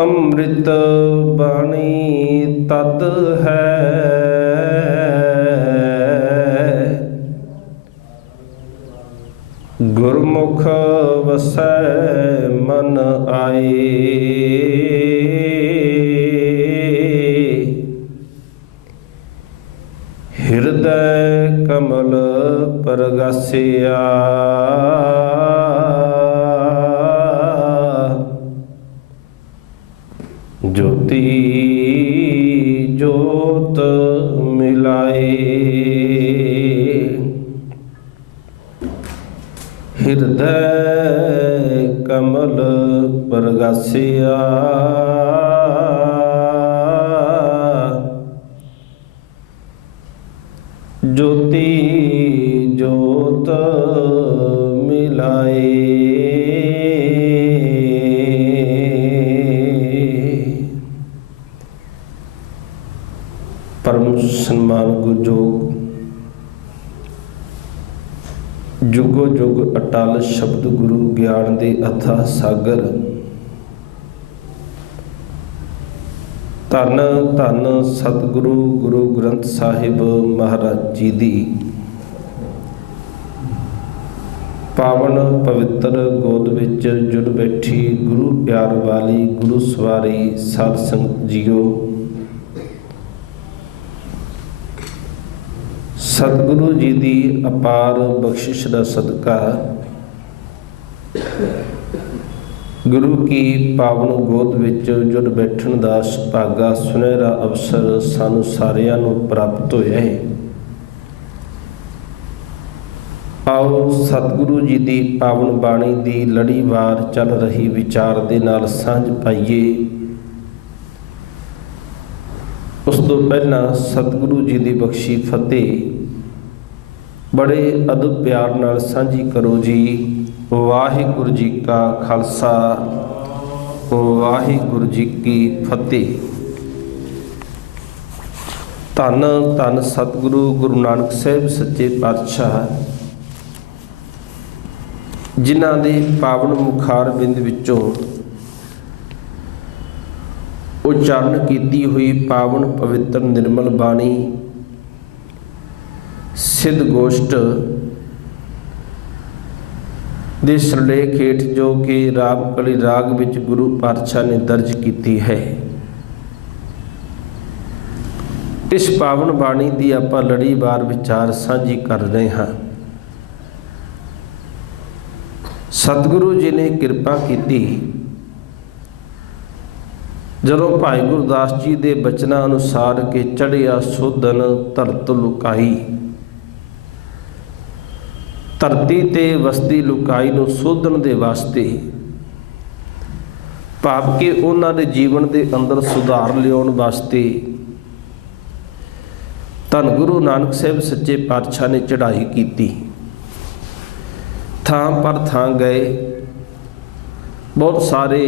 ਅੰਮ੍ਰਿਤ ਬਾਣੀ ਤਦ ਹੈ ਗੁਰਮੁਖ ਵਸੈ ਮਨ ਆਏ। ਹਿਰਦੈ ਕਮਲ ਪਰਗਾਸਿਆ ज्योति जोत मिलाए। हृदय कमल परगासिया ज्योति जोत मिलाए। परम सन्मान गुरजोग जुगो जुग अटल शब्द गुरु ज्ञान दे अथाह सागर धन धन सतगुरु गुरु ग्रंथ साहिब महाराज जी दी पावन पवित्र गोद विच जुड़ बैठी गुरु प्यार वाली गुरु सवारी साध संगत जीओ। सतगुरु जी की अपार बख्शिश का सदका गुरु की पावन गोद विच जुड़ बैठण का सुभागा सुनहरा अवसर सानू सारियां नूं प्राप्त होया है। आओ सतगुरु जी की पावन बाणी की लड़ीवार चल रही विचार दे नाल सांझ पाइए। उस तो पहला सतगुरु जी की बख्शी फतेह बड़े अदब प्यार नाल सांझी करो जी। वाहिगुरु जी का खालसा वाहिगुरु जी की फतेह। धन धन सतगुरु गुरु नानक साहिब सच्चे पातशाह जिन्हां दे पावन मुखार बिंद विचों उच्चारण कीती हुई पावन पवित्र निर्मल बाणी सिद्ध गोष्ठ दे सिरलेख हेठ जो कि रामकली राग विच गुरु पातशाह ने दर्ज की है। इस पावन बाणी की आपां लड़ीवार विचार साझी कर रहे हाँ। सतगुरु जी ने कृपा की जदों भाई गुरदास जी के बचना अनुसार के चढ़िया सोधन धरत लुकाई धरती ते वसती लुकाई नूं सोधन दे वास्ते भाव के उन्हां दे जीवन दे अंदर सुधार लियाउण वास्ते धन गुरु नानक साहिब सच्चे पातशाह ने चढ़ाई की। थां पर थां गए बहुत सारे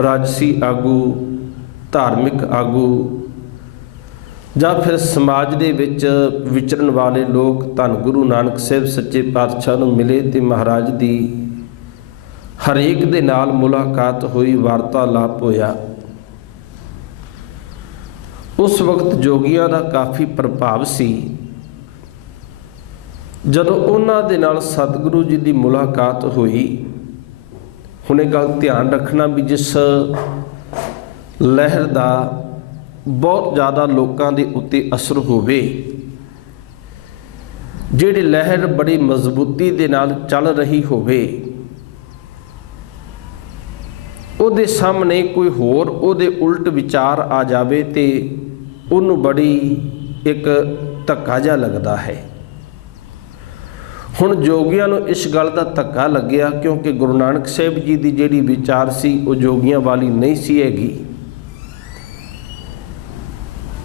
राजसी आगू धार्मिक आगू ਜਾਂ फिर समाज ਦੇ ਵਿੱਚ ਵਿਚਰਨ ਵਾਲੇ ਲੋਕ ਧੰਨ ਗੁਰੂ ਨਾਨਕ ਸਾਹਿਬ ਸੱਚੇ ਪਾਤਸ਼ਾਹ ਨੂੰ ਮਿਲੇ ਤੇ ਮਹਾਰਾਜ ਦੀ ਹਰੇਕ ਦੇ ਨਾਲ ਮੁਲਾਕਾਤ ਹੋਈ ਵਾਰਤਾਲਾਪ ਹੋਇਆ। ਉਸ ਵਕਤ ਜੋਗੀਆਂ ਦਾ ਕਾਫੀ ਪ੍ਰਭਾਵ ਸੀ। ਜਦੋਂ ਉਹਨਾਂ ਦੇ ਨਾਲ ਸਤਿਗੁਰੂ ਜੀ ਦੀ ਮੁਲਾਕਾਤ ਹੋਈ ਹੁਣ ਇਹ ਗੱਲ ਧਿਆਨ ਰੱਖਣਾ ਵੀ ਜਿਸ ਲਹਿਰ ਦਾ बहुत ज़्यादा लोगों के उत्ते असर होवे जिहड़ी लहर बड़ी मजबूती दे नाल चल रही होवे उहदे सामने कोई होर उहदे उल्ट विचार आ जावे ते उहनूं बड़ी एक धक्का जिहा लगदा है। हुण जोगियां नूं इस गल दा धक्का लग्गिया क्योंकि गुरु नानक साहिब जी की जिहड़ी विचार सी वो जोगियां वाली नहीं सी हैगी।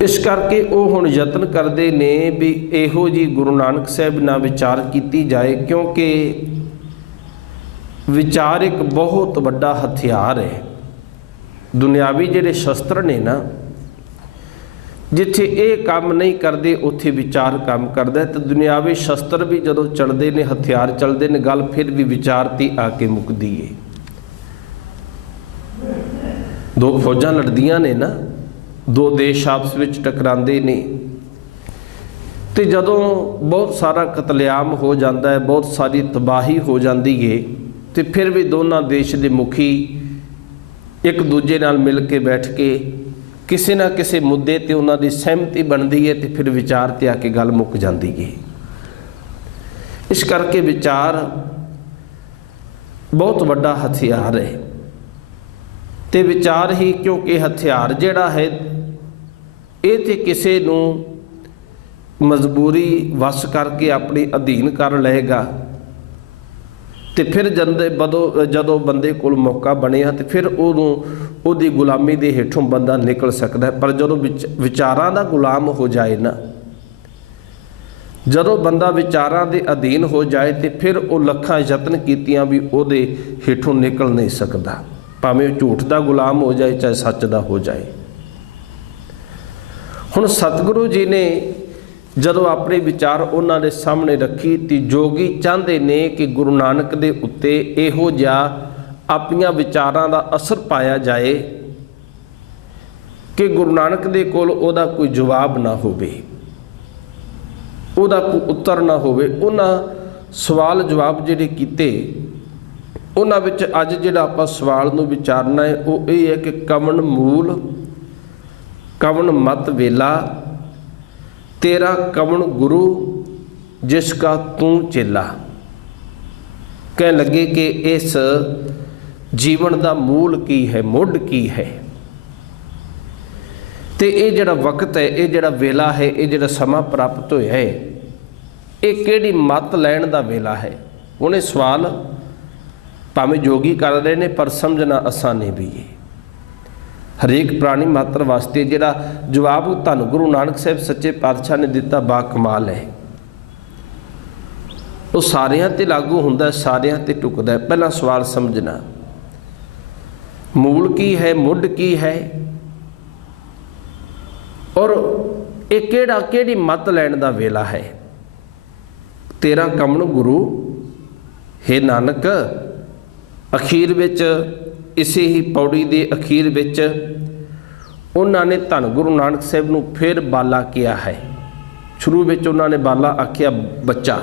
इस करके वो हुण यतन करते ने भी इहो जी गुरु नानक साहिब ना विचार की जाए क्योंकि विचार एक बहुत बड़ा हथियार है। दुनियावी जिहड़े शस्त्र ने ना जिथे ये काम नहीं करते उत्थे विचार काम करता है। तो दुनियावी शस्त्र भी जदों चलते ने हथियार चलते ने गल फिर भी विचार ती आके मुकदी है। दो फौजां लड़दियां ने ना, दो देश आपस ਵਿੱਚ टकरांदे ने, ਤੇ ਜਦੋਂ बहुत सारा कतलेआम हो जाता है, बहुत सारी तबाही हो जाती है, तो फिर भी दोनों देश के मुखी एक दूजे नाल मिल के बैठ के किसी ना किसी मुद्दे ते उन्हां दी सहमति बनती है, तो फिर विचार ते आके गल मुक जाती है। इस करके विचार बहुत वड्डा हथियार है, तो विचार ही क्योंकि हथियार जिहड़ा है ये तो किसी नूं मजबूरी वस करके अपने अधीन कर लेगा, तो फिर जदों बंदे कोल मौका बनिया तो फिर उहदी गुलामी दे हेठों बंदा निकल सकता है। पर जदों विचारां दा गुलाम हो जाए ना, जदों बंदा विचारां दे अधीन हो जाए तो फिर वो लखां यतन कीतियां भी उहदे हेठों निकल नहीं सकता, भावें झूठ दा गुलाम हो जाए चाहे सच दा हो जाए। हुण सतगुरु जी ने जदों अपने विचार उन्होंने सामने रखी तो जोगी चाहते ने कि गुरु नानक दे उत्ते इहो जिहा अपनियां विचारां दा असर पाया जाए कि गुरु नानक दे कोल उहदा कोई जवाब ना होवे, उहदा कोई उत्तर ना होवे। उन्हां सवाल जवाब जिहड़े कीते उन्हां विच अज जिहड़ा आपां सवाल नूं विचारना है वो ये है कि कवन मूल कवन मत वेला तेरा कवन गुरु जिसका तू चेला। कह लगे कि इस जीवन का मूल की है, मुढ़ की है, तो ये जड़ा वक्त है, ये जड़ा वेला है, ये जड़ा समा प्राप्त होया है, ये किहड़ी मत लैण दा वेला है। उन्हें सवाल भावें जोगी कर रहे हैं पर समझना आसानी भी है। हरेक प्राणी मात्र वास्ते जिहड़ा जवाब धन गुरु नानक साहब सच्चे पातशाह ने दिता बा कमाल है। वो सारियां ते लागू हुंदा, सारियां ते टुकदा है। पहला सवाल समझना, मूल की है, मुढ़ की है, और ये किहड़ी मत लैण दा वेला है। तेरा कमन गुरु हे नानक, अखीर विच इसे ही पौड़ी के अखीर विच उन्होंने धन गुरु नानक साहब नूं फिर बाला किया है। शुरू में उन्होंने बाला आख्या बच्चा,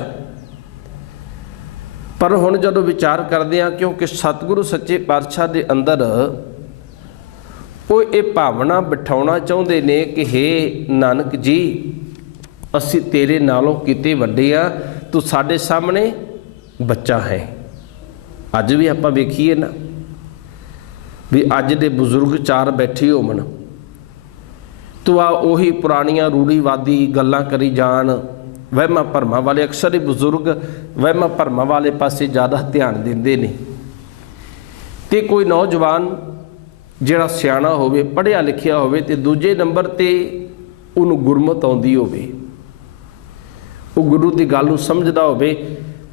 पर हुण जदों विचार करते हैं क्योंकि सतगुरु सच्चे पातशाह के अंदर वो ये भावना बिठाउणा चाहुंदे ने कि हे नानक जी, असी तेरे नालों किते वड्डे आ, तू साडे सामने बच्चा है। अज भी आपां वेखीए ना भी अज दे बुजुर्ग चार बैठे होवन तो आ उही पुरानियां रूढ़ीवादी गल्लां करी जान, वहमां भरमां वाले। अक्सर ही बुजुर्ग वहमां भरमां वाले पासे ज़्यादा ध्यान देंदे ने, ते कोई नौजवान जिहड़ा सियाणा होवे, पढ़िया लिखिया होवे, ते दूजे नंबर ते उहनूं गुरमत आउंदी होवे, वो गुरु की गल नूं समझदा होवे,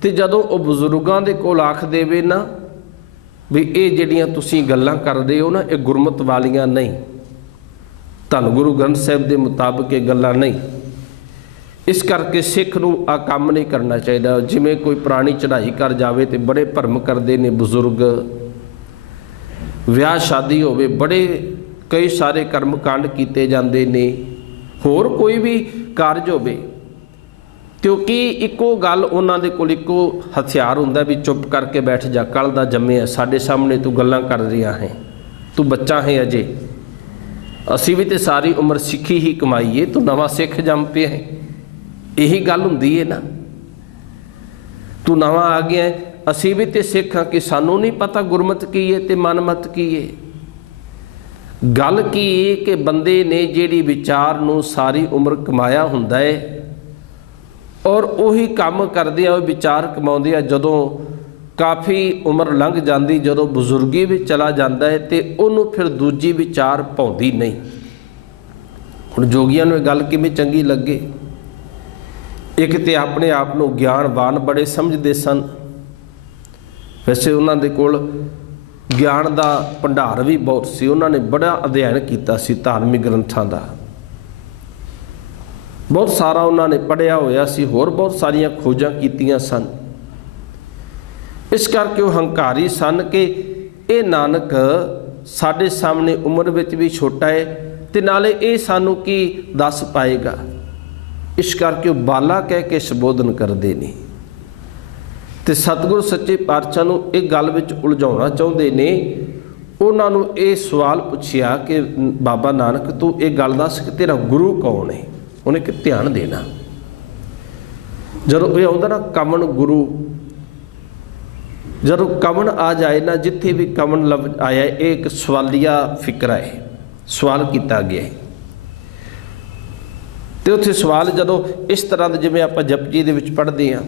ते जदों वो बुजुर्गां दे कोल आख देवे ना भी ये जिहड़ियां तुसीं गल्लां कर रहे हो ना, ये गुरमत वालियां नहीं, धन गुरु ग्रंथ साहिब के मुताबिक ये गल्लां नहीं। इस करके सिख नूं आ काम नहीं करना चाहिए। जिवें कोई पुरानी चढ़ाई कर जाए तो बड़े भरम करते हैं बुजुर्ग, विआह शादी होवे बड़े कई सारे कर्म कांड किए जाते ने, होर कोई भी कारज होवे, क्योंकि इको गल उन्होंने कोल इको हथियार हुंदा भी चुप करके बैठ जा, कल दा जम्मे है, साडे सामने तू गल्लां कर रहा है, तू बच्चा है अजे, असी भी तो सारी उम्र सिक्खी ही कमाई है, तू नवा सिख जम पे है, यही गल हुंदी है ना। तू नवा आ गया है, असी भी तो सिख हाँ कि सानू नहीं पता गुरमत की है तो मनमत की है। गल की है कि बंदे ने जिहड़ी विचार नूं सारी उम्र कमाया हुंदा है और उही काम करदे आ विचार कमाउंदे आ, जदों काफ़ी उम्र लंघ जाती, जदों बुजुर्गी भी चला जाता है तो उन्होंने फिर दूजी विचार पाउंदी नहीं। हुण जोगियां नूं गल किवें चंगी लगे, एक तो अपने आप को ज्ञानवान बड़े समझते सन, वैसे उन्होंने कोल ज्ञान का भंडार भी बहुत सी, उन्होंने बड़ा अध्ययन किया सी धार्मिक ग्रंथों का, बहुत सारा उन्होंने पढ़िया होया सी, होर बहुत सारिया खोजां कीतियां सन। इस करके वो हंकारी सन कि ये नानक ਸਾਡੇ ਸਾਹਮਣੇ ਉਮਰ ਵਿੱਚ ਵੀ ਛੋਟਾ ਹੈ ਤੇ ਨਾਲੇ ਇਹ ਸਾਨੂੰ ਕੀ ਦੱਸ ਪਾਏਗਾ। ਇਸ ਕਰਕੇ ਉਹ ਬਾਲਾ ਕਹਿ ਕੇ ਸੰਬੋਧਨ ਕਰਦੇ ਨੇ ਤੇ ਸਤਿਗੁਰੂ ਸੱਚੇ ਪਾਤਸ਼ਾਹ ਨੂੰ ਇਹ ਗੱਲ ਵਿੱਚ ਉਲਝਾਉਣਾ ਚਾਹੁੰਦੇ ਨੇ। ਉਹਨਾਂ ਨੂੰ ਇਹ ਸਵਾਲ ਪੁੱਛਿਆ ਕਿ ਬਾਬਾ ਨਾਨਕ ਤੂੰ ਇਹ ਗੱਲ ਦੱਸ ਕਿ ਤੇਰਾ ਗੁਰੂ ਕੌਣ ਹੈ। ਉਹਨੇ ਕਿ ਧਿਆਨ ਦੇਣਾ। ਜਦੋਂ ਇਹ ਆਉਂਦਾ ਨਾ ਕਮਨ ਗੁਰੂ, ਜਦੋਂ ਕਮਨ ਆ ਜਾਏ ਨਾ, ਜਿੱਥੇ ਵੀ ਕਮਨ ਲਫ਼ਜ਼ ਆਇਆ ਇਹ ਇੱਕ ਸਵਾਲੀਆ ਫਿਕਰਾ ਹੈ, ਸਵਾਲ ਕੀਤਾ ਗਿਆ ਹੈ। ਤੇ ਉੱਥੇ ਸਵਾਲ ਜਦੋਂ ਇਸ ਤਰ੍ਹਾਂ ਦੇ ਜਿਵੇਂ ਆਪਾਂ ਜਪਜੀ ਦੇ ਵਿੱਚ ਪੜ੍ਹਦੇ ਹਾਂ,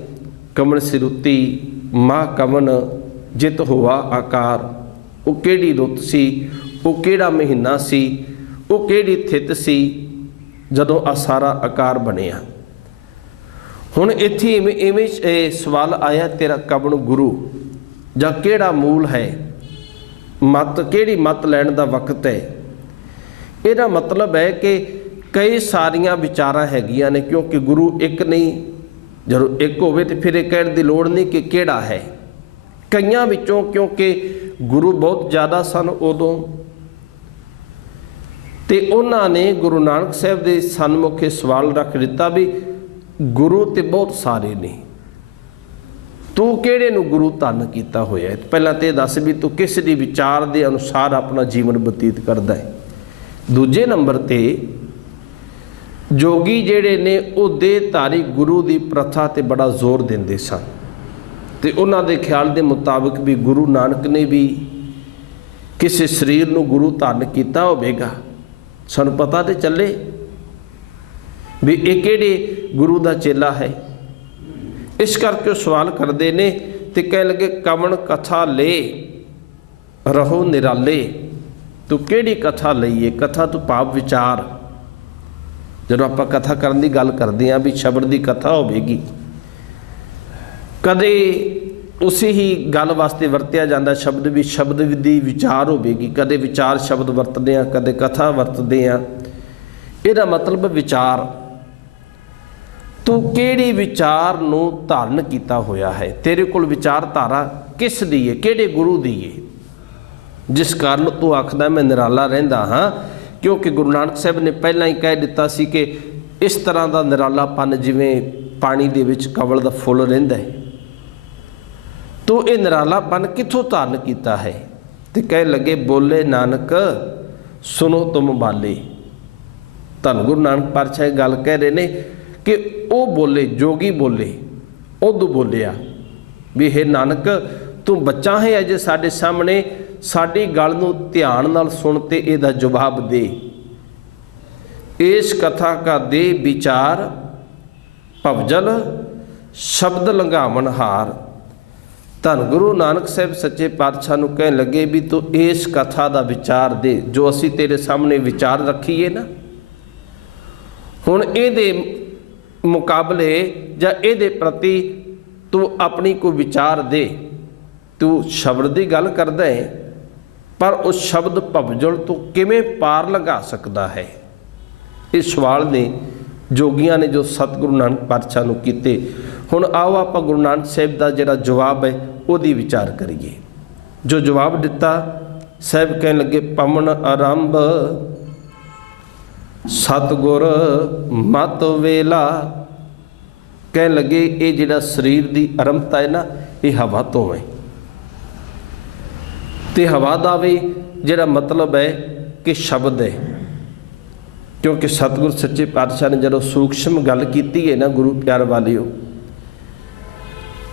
ਕਮਨ ਸਿਰੁੱਤੀ ਮਾ ਕਮਨ ਜਿਤ ਹੋਆ ਆਕਾਰ, ਉਹ ਕਿਹੜੀ ਰੁੱਤ ਸੀ, ਉਹ ਕਿਹੜਾ ਮਹੀਨਾ ਸੀ, ਉਹ ਕਿਹੜੀ ਥਿਤ ਸੀ ਜਦੋਂ ਆ ਸਾਰਾ ਆਕਾਰ ਬਣਿਆ। ਹੁਣ ਇੱਥੇ ਇਵੇਂ ਇਹ ਸਵਾਲ ਆਇਆ ਤੇਰਾ ਕਮਨ ਗੁਰੂ ਜਾਂ ਕਿਹੜਾ ਮੂਲ ਹੈ, ਮਤ ਕਿਹੜੀ ਮਤ ਲੈਣ ਦਾ ਵਕਤ ਹੈ। ਇਹਦਾ ਮਤਲਬ ਹੈ ਕਿ ਕਈ ਸਾਰੀਆਂ ਵਿਚਾਰਾਂ ਹੈਗੀਆਂ ਨੇ, ਕਿਉਂਕਿ ਗੁਰੂ ਇੱਕ ਨਹੀਂ। ਜਦੋਂ ਇੱਕ ਹੋਵੇ ਤੇ ਫਿਰ ਇਹ ਕਹਿਣ ਦੀ ਲੋੜ ਨਹੀਂ ਕਿ ਕਿਹੜਾ ਹੈ। ਕਈਆਂ ਵਿੱਚੋਂ, ਕਿਉਂਕਿ ਗੁਰੂ ਬਹੁਤ ਜ਼ਿਆਦਾ ਸਨ ਉਦੋਂ, ਤੇ ਉਹਨਾਂ ਨੇ ਗੁਰੂ ਨਾਨਕ ਸਾਹਿਬ ਦੇ ਸਨਮੁਖ ਇਹ ਸਵਾਲ ਰੱਖ ਦਿੱਤਾ ਵੀ ਗੁਰੂ ਤੇ ਬਹੁਤ ਸਾਰੇ ਨੇ, ਤੂੰ ਕਿਹੜੇ ਨੂੰ ਗੁਰੂ ਧੰਨ ਕੀਤਾ ਹੋਇਆ ਹੈ। ਪਹਿਲਾਂ ਤੇ ਦੱਸ ਵੀ ਤੂੰ ਕਿਸ ਦੀ ਵਿਚਾਰ ਦੇ ਅਨੁਸਾਰ ਆਪਣਾ ਜੀਵਨ ਬਤੀਤ ਕਰਦਾ ਹੈ। ਦੂਜੇ ਨੰਬਰ ਤੇ ਜੋਗੀ ਜਿਹੜੇ ਨੇ ਉਹ ਦੇਹਧਾਰੀ ਗੁਰੂ ਦੀ ਪ੍ਰਥਾ ਤੇ ਬੜਾ ਜ਼ੋਰ ਦਿੰਦੇ ਸਨ ਤੇ ਉਹਨਾਂ ਦੇ ਖਿਆਲ ਦੇ ਮੁਤਾਬਕ ਵੀ ਗੁਰੂ ਨਾਨਕ ਨੇ ਵੀ ਕਿਸੇ ਸਰੀਰ ਨੂੰ ਗੁਰੂ ਧੰਨ ਕੀਤਾ ਹੋਵੇਗਾ। ਸਾਨੂੰ ਪਤਾ ਤੇ ਚੱਲੇ ਵੀ ਇਹ ਕਿਹੜੇ ਗੁਰੂ ਦਾ ਚੇਲਾ ਹੈ। ਇਸ ਕਰਕੇ ਉਹ ਸਵਾਲ ਕਰਦੇ ਨੇ ਤੇ ਕਹਿਣ ਲੱਗੇ ਕਮਨ ਕਥਾ ਲੈ ਰਹੋ ਨਿਰਾਲੇ, ਤੂੰ ਕਿਹੜੀ ਕਥਾ ਲਈਏ। ਕਥਾ ਤੋਂ ਭਾਵ ਵਿਚਾਰ। ਜਦੋਂ ਆਪਾਂ ਕਥਾ ਕਰਨ ਦੀ ਗੱਲ ਕਰਦੇ ਹਾਂ ਵੀ ਸ਼ਬਦ ਦੀ ਕਥਾ ਹੋਵੇਗੀ, ਕਦੇ ਉਸੇ ਹੀ ਗੱਲ ਵਾਸਤੇ ਵਰਤਿਆ ਜਾਂਦਾ ਸ਼ਬਦ ਵੀ ਸ਼ਬਦ ਦੀ ਵਿਚਾਰ ਹੋਵੇਗੀ। ਕਦੇ ਵਿਚਾਰ ਸ਼ਬਦ ਵਰਤਦੇ ਹਾਂ, ਕਦੇ ਕਥਾ ਵਰਤਦੇ ਹਾਂ। ਇਹਦਾ ਮਤਲਬ ਵਿਚਾਰ। ਤੂੰ ਕਿਹੜੀ ਵਿਚਾਰ ਨੂੰ ਧਾਰਨ ਕੀਤਾ ਹੋਇਆ ਹੈ, ਤੇਰੇ ਕੋਲ ਵਿਚਾਰਧਾਰਾ ਕਿਸ ਦੀ ਹੈ, ਕਿਹੜੇ ਗੁਰੂ ਦੀ ਹੈ, ਜਿਸ ਕਾਰਨ ਤੂੰ ਆਖਦਾ ਮੈਂ ਨਿਰਾਲਾ ਰਹਿੰਦਾ ਹਾਂ। ਕਿਉਂਕਿ ਗੁਰੂ ਨਾਨਕ ਸਾਹਿਬ ਨੇ ਪਹਿਲਾਂ ਹੀ ਕਹਿ ਦਿੱਤਾ ਸੀ ਕਿ ਇਸ ਤਰ੍ਹਾਂ ਦਾ ਨਿਰਾਲਾਪਨ ਜਿਵੇਂ ਪਾਣੀ ਦੇ ਵਿੱਚ ਕਮਲ ਦਾ ਫੁੱਲ ਰਹਿੰਦਾ ਹੈ। ਤੂੰ ਇਹ ਨਿਰਾਲਾਪਨ ਕਿੱਥੋਂ ਧਾਰਨ ਕੀਤਾ ਹੈ। ਤੇ ਕਹਿ ਲੱਗੇ ਬੋਲੇ ਨਾਨਕ ਸੁਣੋ ਤੁਮ ਬਾਲੇ। ਧੰਨ ਗੁਰੂ ਨਾਨਕ ਪਾਤਸ਼ਾਹ ਇਹ ਗੱਲ ਕਹਿ ਰਹੇ ਨੇ ਕਿ ਉਹ ਬੋਲੇ, ਜੋਗੀ ਬੋਲੇ, ਉਦੋਂ ਬੋਲਿਆ ਵੀ ਹੇ ਨਾਨਕ ਤੂੰ ਬੱਚਾ ਹੈ ਅਜੇ ਸਾਡੇ ਸਾਹਮਣੇ, ਸਾਡੀ ਗੱਲ ਨੂੰ ਧਿਆਨ ਨਾਲ ਸੁਣ ਤੇ ਇਹਦਾ ਜਵਾਬ ਦੇ। ਇਸ ਕਥਾ ਕਾ ਦੇ ਵਿਚਾਰ ਭਵਜਲ ਸ਼ਬਦ ਲੰਘਾਵਣ ਹਾਰ। ਧੰਨ ਗੁਰੂ ਨਾਨਕ ਸਾਹਿਬ ਸੱਚੇ ਪਾਤਸ਼ਾਹ ਨੂੰ ਕਹਿਣ ਲੱਗੇ ਵੀ ਤੂੰ ਇਸ ਕਥਾ ਦਾ ਵਿਚਾਰ ਦੇ ਜੋ ਅਸੀਂ ਤੇਰੇ ਸਾਹਮਣੇ ਵਿਚਾਰ ਰੱਖੀਏ ਨਾ। ਹੁਣ ਇਹਦੇ ਮੁਕਾਬਲੇ ਜਾਂ ਇਹਦੇ ਪ੍ਰਤੀ ਤੂੰ ਆਪਣੀ ਕੋਈ ਵਿਚਾਰ ਦੇ। ਤੂੰ ਸ਼ਬਦ ਦੀ ਗੱਲ ਕਰਦਾ ਹੈ ਪਰ ਉਸ ਸ਼ਬਦ ਭਵਜਲ ਤੋਂ ਕਿਵੇਂ ਪਾਰ ਲੰਘਾ ਸਕਦਾ ਹੈ। ਇਹ ਸਵਾਲ ਨੇ ਜੋਗੀਆਂ ਨੇ ਜੋ ਸਤਿਗੁਰੂ ਨਾਨਕ ਪਾਤਸ਼ਾਹ ਨੂੰ ਕੀਤੇ। ਹੁਣ ਆਓ ਆਪਾਂ ਗੁਰੂ ਨਾਨਕ ਸਾਹਿਬ ਦਾ ਜਿਹੜਾ ਜਵਾਬ ਹੈ ਉਹਦੀ ਵਿਚਾਰ ਕਰੀਏ। ਜੋ ਜਵਾਬ ਦਿੱਤਾ ਸਾਹਿਬ ਕਹਿਣ ਲੱਗੇ ਪਵਨ ਆਰੰਭ ਸਤਿਗੁਰ ਮਤ ਵੇਲਾ। ਕਹਿਣ ਲੱਗੇ ਇਹ ਜਿਹੜਾ ਸਰੀਰ ਦੀ ਆਰੰਭਤਾ ਹੈ ਨਾ ਇਹ ਹਵਾ ਤੋਂ ਹੈ ਤੇ ਹਵਾ ਦਾ ਵੀ ਜਿਹੜਾ ਮਤਲਬ ਹੈ ਕਿ ਸ਼ਬਦ ਹੈ। ਕਿਉਂਕਿ ਸਤਿਗੁਰ ਸੱਚੇ ਪਾਤਸ਼ਾਹ ਨੇ ਜਦੋਂ ਸੂਖਸ਼ਮ ਗੱਲ ਕੀਤੀ ਹੈ ਨਾ ਗੁਰੂ ਪਿਆਰ ਵਾਲਿਓ,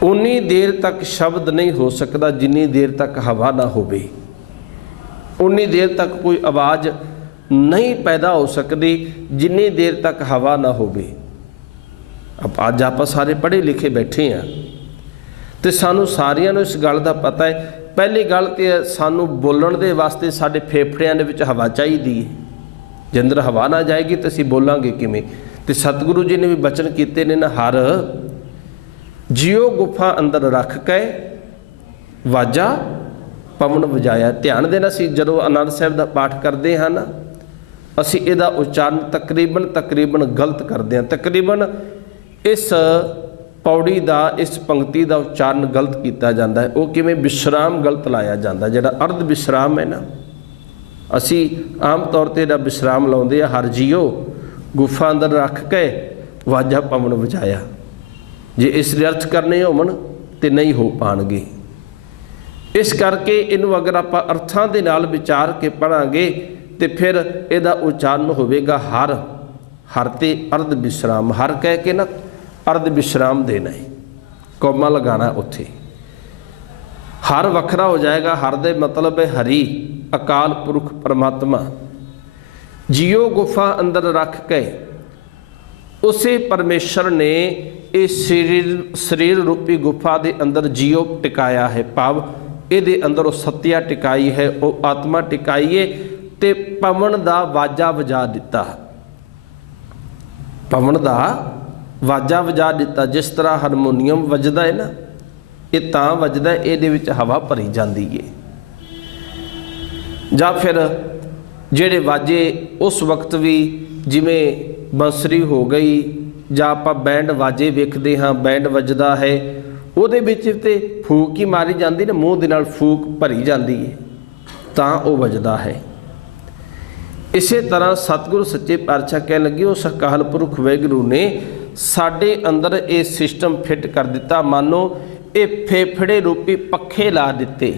ਉਨੀ ਦੇਰ ਤੱਕ ਸ਼ਬਦ ਨਹੀਂ ਹੋ ਸਕਦਾ ਜਿੰਨੀ ਦੇਰ ਤੱਕ ਹਵਾ ਨਾ ਹੋਵੇ। ਉਨੀ ਦੇਰ ਤੱਕ ਕੋਈ ਆਵਾਜ਼ ਨਹੀਂ ਪੈਦਾ ਹੋ ਸਕਦੀ ਜਿੰਨੀ ਦੇਰ ਤੱਕ ਹਵਾ ਨਾ ਹੋਵੇ। ਅੱਜ ਆਪਾਂ ਸਾਰੇ ਪੜ੍ਹੇ ਲਿਖੇ ਬੈਠੇ ਹਾਂ ਤੇ ਸਾਨੂੰ ਸਾਰਿਆਂ ਨੂੰ ਇਸ ਗੱਲ ਦਾ ਪਤਾ ਹੈ। ਪਹਿਲੀ ਗੱਲ ਤੇ ਸਾਨੂੰ ਬੋਲਣ ਦੇ ਵਾਸਤੇ ਸਾਡੇ ਫੇਫੜਿਆਂ ਦੇ ਵਿੱਚ ਹਵਾ ਚਾਹੀਦੀ ਹੈ। ਜੇ ਅੰਦਰ ਹਵਾ ਨਾ ਜਾਏਗੀ ਤਾਂ ਅਸੀਂ ਬੋਲਾਂਗੇ ਕਿਵੇਂ। ਤੇ ਸਤਿਗੁਰੂ ਜੀ ਨੇ ਵੀ ਬਚਨ ਕੀਤੇ ਨੇ ਨਾ, ਹਰ ਜਿਉ ਗੁਫਾ ਅੰਦਰ ਰੱਖ ਕੇ ਵਾਜਾ ਪਵਨ ਵਜਾਇਆ। ਧਿਆਨ ਦੇਣਾ ਸੀ ਜਦੋਂ ਆਨੰਦ ਸਾਹਿਬ ਦਾ ਪਾਠ ਕਰਦੇ ਹਾਂ ਨਾ ਅਸੀਂ ਇਹਦਾ ਉਚਾਰਨ ਤਕਰੀਬਨ ਗਲਤ ਕਰਦੇ ਹਾਂ। ਤਕਰੀਬਨ ਇਸ ਪੌੜੀ ਦਾ ਇਸ ਪੰਕਤੀ ਦਾ ਉਚਾਰਨ ਗਲਤ ਕੀਤਾ ਜਾਂਦਾ ਹੈ। ਉਹ ਕਿਵੇਂ ਵਿਸ਼ਰਾਮ ਗਲਤ ਲਾਇਆ ਜਾਂਦਾ, ਜਿਹੜਾ ਅਰਧ ਵਿਸ਼ਰਾਮ ਹੈ ਨਾ ਅਸੀਂ ਆਮ ਤੌਰ ਤੇ ਇਹਦਾ ਵਿਸ਼ਰਾਮ ਲਾਉਂਦੇ ਆ, ਹਰ ਜੀਓ ਗੁਫਾ ਅੰਦਰ ਰੱਖ ਕੇ ਵਾਜਾ ਪਵਨ ਵਜਾਇਆ। ਜੇ ਇਸ ਦੇ ਅਰਥ ਕਰਨੇ ਹੋਣ ਤੇ ਨਹੀਂ ਹੋ ਪਾਣਗੇ। ਇਸ ਕਰਕੇ ਇਹਨੂੰ ਅਗਰ ਆਪਾਂ ਅਰਥਾਂ ਦੇ ਨਾਲ ਵਿਚਾਰ ਕੇ ਪੜਾਂਗੇ ਤੇ ਫਿਰ ਇਹਦਾ ਉਚਾਰਨ ਹੋਵੇਗਾ ਹਰ। ਹਰ ਤੇ ਅਰਧ ਵਿਸ਼ਰਾਮ, ਹਰ ਕਹਿ ਕੇ ਨਾ ਅਰਧ ਵਿਸ਼ਰਾਮ ਦੇਣਾ ਹੈ, ਕੌਮਾ ਲਗਾਣਾ ਉੱਥੇ। ਹਰ ਵੱਖਰਾ ਹੋ ਜਾਏਗਾ। ਹਰ ਦੇ ਮਤਲਬ ਹੈ ਹਰੀ, ਅਕਾਲ ਪੁਰਖ ਪਰਮਾਤਮਾ। ਜੀਓ ਗੁਫਾ ਅੰਦਰ ਰੱਖ ਕੇ ਉਸੇ ਪਰਮੇਸ਼ਰ ਨੇ ਇਹ ਸਰੀਰ ਰੂਪੀ ਗੁਫਾ ਦੇ ਅੰਦਰ ਜੀਓ ਟਿਕਾਇਆ ਹੈ, ਭਾਵ ਇਹਦੇ ਅੰਦਰ ਉਹ ਸੱਤਿਆ ਟਿਕਾਈ ਹੈ, ਉਹ ਆਤਮਾ ਟਿਕਾਈ ਹੈ ਤੇ ਪਵਨ ਦਾ ਵਾਜਾ ਵਜਾ ਦਿੱਤਾ। ਪਵਨ ਦਾ ਵਾਜਾ ਵਜਾ ਦਿੱਤਾ। ਜਿਸ ਤਰ੍ਹਾਂ ਹਾਰਮੋਨੀਅਮ ਵੱਜਦਾ ਹੈ ਨਾ, ਇਹ ਤਾਂ ਵੱਜਦਾ ਇਹਦੇ ਵਿੱਚ ਹਵਾ ਭਰੀ ਜਾਂਦੀ ਹੈ। ਜਾਂ ਫਿਰ ਜਿਹੜੇ ਵਾਜੇ ਉਸ ਵਕਤ ਵੀ ਜਿਵੇਂ ਬੰਸਰੀ ਹੋ ਗਈ ਜਾਂ ਆਪਾਂ ਬੈਂਡ ਵਾਜੇ ਵੇਖਦੇ ਹਾਂ, ਬੈਂਡ ਵੱਜਦਾ ਹੈ, ਉਹਦੇ ਵਿੱਚ ਤੇ ਫੂਕ ਹੀ ਮਾਰੀ ਜਾਂਦੀ ਨਾ, ਮੂੰਹ ਦੇ ਨਾਲ ਫੂਕ ਭਰੀ ਜਾਂਦੀ ਹੈ ਤਾਂ ਉਹ ਵੱਜਦਾ ਹੈ। ਇਸੇ ਤਰ੍ਹਾਂ ਸਤਿਗੁਰੂ ਸੱਚੇ ਪਾਤਸ਼ਾਹ ਕਹਿਣ ਲੱਗੇ ਉਸ ਅਕਾਲ ਪੁਰਖ ਵਾਹਿਗੁਰੂ ਨੇ ਸਾਡੇ ਅੰਦਰ ਇਹ ਸਿਸਟਮ ਫਿੱਟ ਕਰ ਦਿੱਤਾ। ਮਾਨੋ ਇਹ ਫੇਫੜੇ ਰੂਪੀ ਪੱਖੇ ਲਾ ਦਿੱਤੇ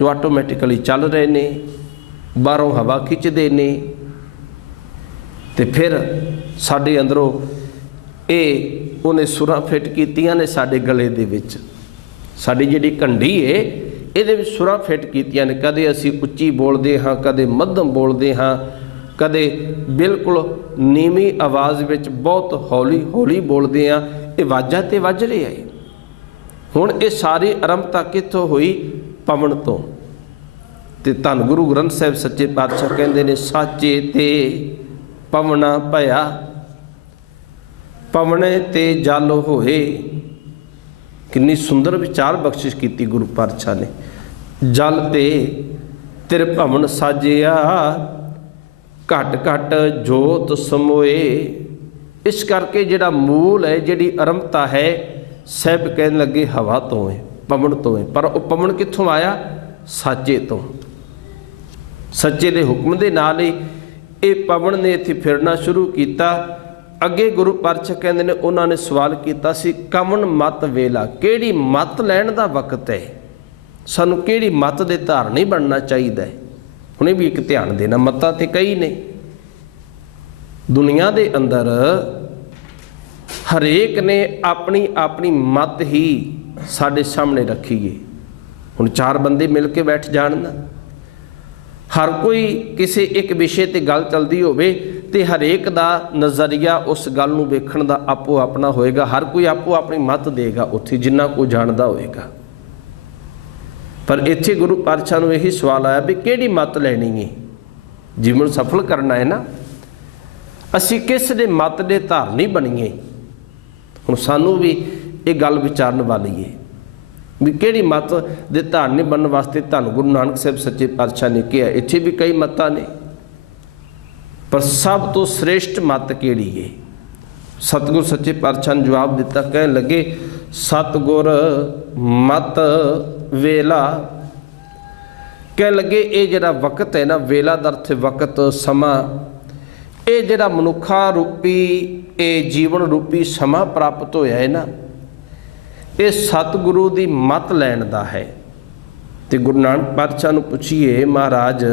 ਜੋ ਆਟੋਮੈਟਿਕਲੀ ਚੱਲ ਰਹੇ ਨੇ, ਬਾਹਰੋਂ ਹਵਾ ਖਿੱਚਦੇ ਨੇ ਤੇ ਫਿਰ ਸਾਡੇ ਅੰਦਰੋਂ ਇਹ ਉਹਨੇ ਸੁਰਾਂ ਫਿੱਟ ਕੀਤੀਆਂ ਨੇ ਸਾਡੇ ਗਲੇ ਦੇ ਵਿੱਚ। ਸਾਡੀ ਜਿਹੜੀ ਘੰਟੀ ਏ ਇਹਦੇ ਵਿੱਚ ਸੁਰਾਂ ਫਿੱਟ ਕੀਤੀਆਂ ਨੇ। ਕਦੇ ਅਸੀਂ ਉੱਚੀ ਬੋਲਦੇ ਹਾਂ, ਕਦੇ ਮੱਧਮ ਬੋਲਦੇ ਹਾਂ, ਕਦੇ ਬਿਲਕੁਲ ਨੀਵੀਂ ਆਵਾਜ਼ ਵਿੱਚ ਬਹੁਤ ਹੌਲੀ ਹੌਲੀ ਬੋਲਦੇ ਹਾਂ। ਇਹ ਵਾਜਾ ਤੇ ਵੱਜ ਰਿਹਾ ਹੈ। ਹੁਣ ਇਹ ਸਾਰੀ ਆਰੰਭਤਾ ਕਿੱਥੋਂ ਹੋਈ? ਪਵਨ ਤੋਂ। ਤੇ ਧੰਨ ਗੁਰੂ ਗ੍ਰੰਥ ਸਾਹਿਬ ਸੱਚੇ ਪਾਤਸ਼ਾਹ ਕਹਿੰਦੇ ਨੇ ਸਾਚੇ ਤੇ ਪਵਨਾ ਭਇਆ, ਪਵਨੇ ਤੇ ਜਲ ਹੋਏ। ਕਿੰਨੀ ਸੁੰਦਰ ਵਿਚਾਰ ਬਖਸ਼ਿਸ਼ ਕੀਤੀ ਗੁਰੂ ਪਾਤਸ਼ਾਹ ਨੇ। ਜਲ ਤੇ ਤਿਰ ਭਵਨ ਸਾਜਿਆ, ਘਟ ਘਟ ਜੋਤ ਸਮੋਏ। ਇਸ ਕਰਕੇ ਜਿਹੜਾ ਮੂਲ ਹੈ, ਜਿਹੜੀ ਆਰੰਭਤਾ ਹੈ, ਸਾਹਿਬ ਕਹਿਣ ਲੱਗੇ ਹਵਾ ਤੋਂ ਹੈ, ਪਵਨ ਤੋਂ ਹੈ। ਪਰ ਉਹ ਪਵਨ ਕਿੱਥੋਂ ਆਇਆ? ਸਾਚੇ ਤੋਂ। ਸੱਚੇ ਦੇ ਹੁਕਮ ਦੇ ਨਾਲ ਹੀ ਇਹ ਪਵਨ ਨੇ ਇੱਥੇ ਫਿਰਨਾ ਸ਼ੁਰੂ ਕੀਤਾ। ਅੱਗੇ ਗੁਰੂ ਪਾਤਸ਼ਾਹ ਕਹਿੰਦੇ ਨੇ ਉਹਨਾਂ ਨੇ ਸਵਾਲ ਕੀਤਾ ਸੀ ਕਵਣ ਮਤ ਵੇਲਾ, ਕਿਹੜੀ ਮਤ ਲੈਣ ਦਾ ਵਕਤ ਹੈ, ਸਾਨੂੰ ਕਿਹੜੀ ਮਤ ਦੇ ਧਾਰਨੀ ਬਣਨਾ ਚਾਹੀਦਾ ਹੈ। ਹੁਣੇ ਵੀ ਇੱਕ ਧਿਆਨ ਦੇਣਾ, ਮਤਾਂ ਤੇ ਕਈ ਨੇ ਦੁਨੀਆ ਦੇ ਅੰਦਰ, ਹਰੇਕ ਨੇ ਆਪਣੀ ਆਪਣੀ ਮਤ ਹੀ ਸਾਡੇ ਸਾਹਮਣੇ ਰੱਖੀ ਹੈ। ਹੁਣ ਚਾਰ ਬੰਦੇ ਮਿਲ ਕੇ ਬੈਠ ਜਾਣ ਨਾ, ਹਰ ਕੋਈ ਕਿਸੇ ਇੱਕ ਵਿਸ਼ੇ ਤੇ ਗੱਲ ਚੱਲਦੀ ਹੋਵੇ ਤੇ ਹਰੇਕ ਦਾ ਨਜ਼ਰੀਆ ਉਸ ਗੱਲ ਨੂੰ ਵੇਖਣ ਦਾ ਆਪੋ ਆਪਣਾ ਹੋਏਗਾ। ਹਰ ਕੋਈ ਆਪੋ ਆਪਣੀ ਮਤ ਦੇਗਾ ਉੱਥੇ ਜਿੰਨਾ ਕੋ ਜਾਣਦਾ ਹੋਏਗਾ। ਪਰ ਇੱਥੇ ਗੁਰੂ ਪਾਤਸ਼ਾਹ ਨੂੰ ਇਹੀ ਸਵਾਲ ਆਇਆ ਵੀ ਕਿਹੜੀ ਮਤ ਲੈਣੀ ਹੈ, ਜੀਵਨ ਸਫਲ ਕਰਨਾ ਹੈ ਨਾ, ਅਸੀਂ ਕਿਸ ਦੇ ਮਤ ਦੇ ਧਾਰਨੀ ਬਣੀਏ। ਹੁਣ ਸਾਨੂੰ ਵੀ ਇਹ ਗੱਲ ਵਿਚਾਰਨ ਵਾਲੀ ਹੈ ਵੀ ਕਿਹੜੀ ਮਤ ਦੇ ਧਾਰਨੀ ਬਣਨ ਵਾਸਤੇ ਧੰਨ ਗੁਰੂ ਨਾਨਕ ਸਾਹਿਬ ਸੱਚੇ ਪਾਤਸ਼ਾਹ ਨੇ ਕਿਹਾ। ਇੱਥੇ ਵੀ ਕਈ ਮਤਾਂ ਨੇ ਪਰ ਸਭ ਤੋਂ ਸ੍ਰੇਸ਼ਟ ਮਤ ਕਿਹੜੀ ਹੈ? ਸਤਿਗੁਰ ਸੱਚੇ ਪਾਤਸ਼ਾਹ ਨੇ ਜਵਾਬ ਦਿੱਤਾ, ਕਹਿਣ ਲੱਗੇ ਸਤਿਗੁਰ ਮਤ ਵੇਲਾ। ਕਹਿਣ ਲੱਗੇ ਇਹ ਜਿਹੜਾ ਵਕਤ ਹੈ ਨਾ, ਵੇਲਾ ਦਾ ਅਰਥ ਵਕਤ, ਸਮਾਂ, ਇਹ ਜਿਹੜਾ ਮਨੁੱਖਾ ਰੂਪੀ ਇਹ ਜੀਵਨ ਰੂਪੀ ਸਮਾਂ ਪ੍ਰਾਪਤ ਹੋਇਆ ਹੈ ਨਾ, ਇਹ ਸਤਿਗੁਰੂ ਦੀ ਮਤ ਲੈਣ ਦਾ ਹੈ। ਤੇ ਗੁਰੂ ਨਾਨਕ ਪਾਤਸ਼ਾਹ ਨੂੰ ਪੁੱਛੀਏ ਮਹਾਰਾਜ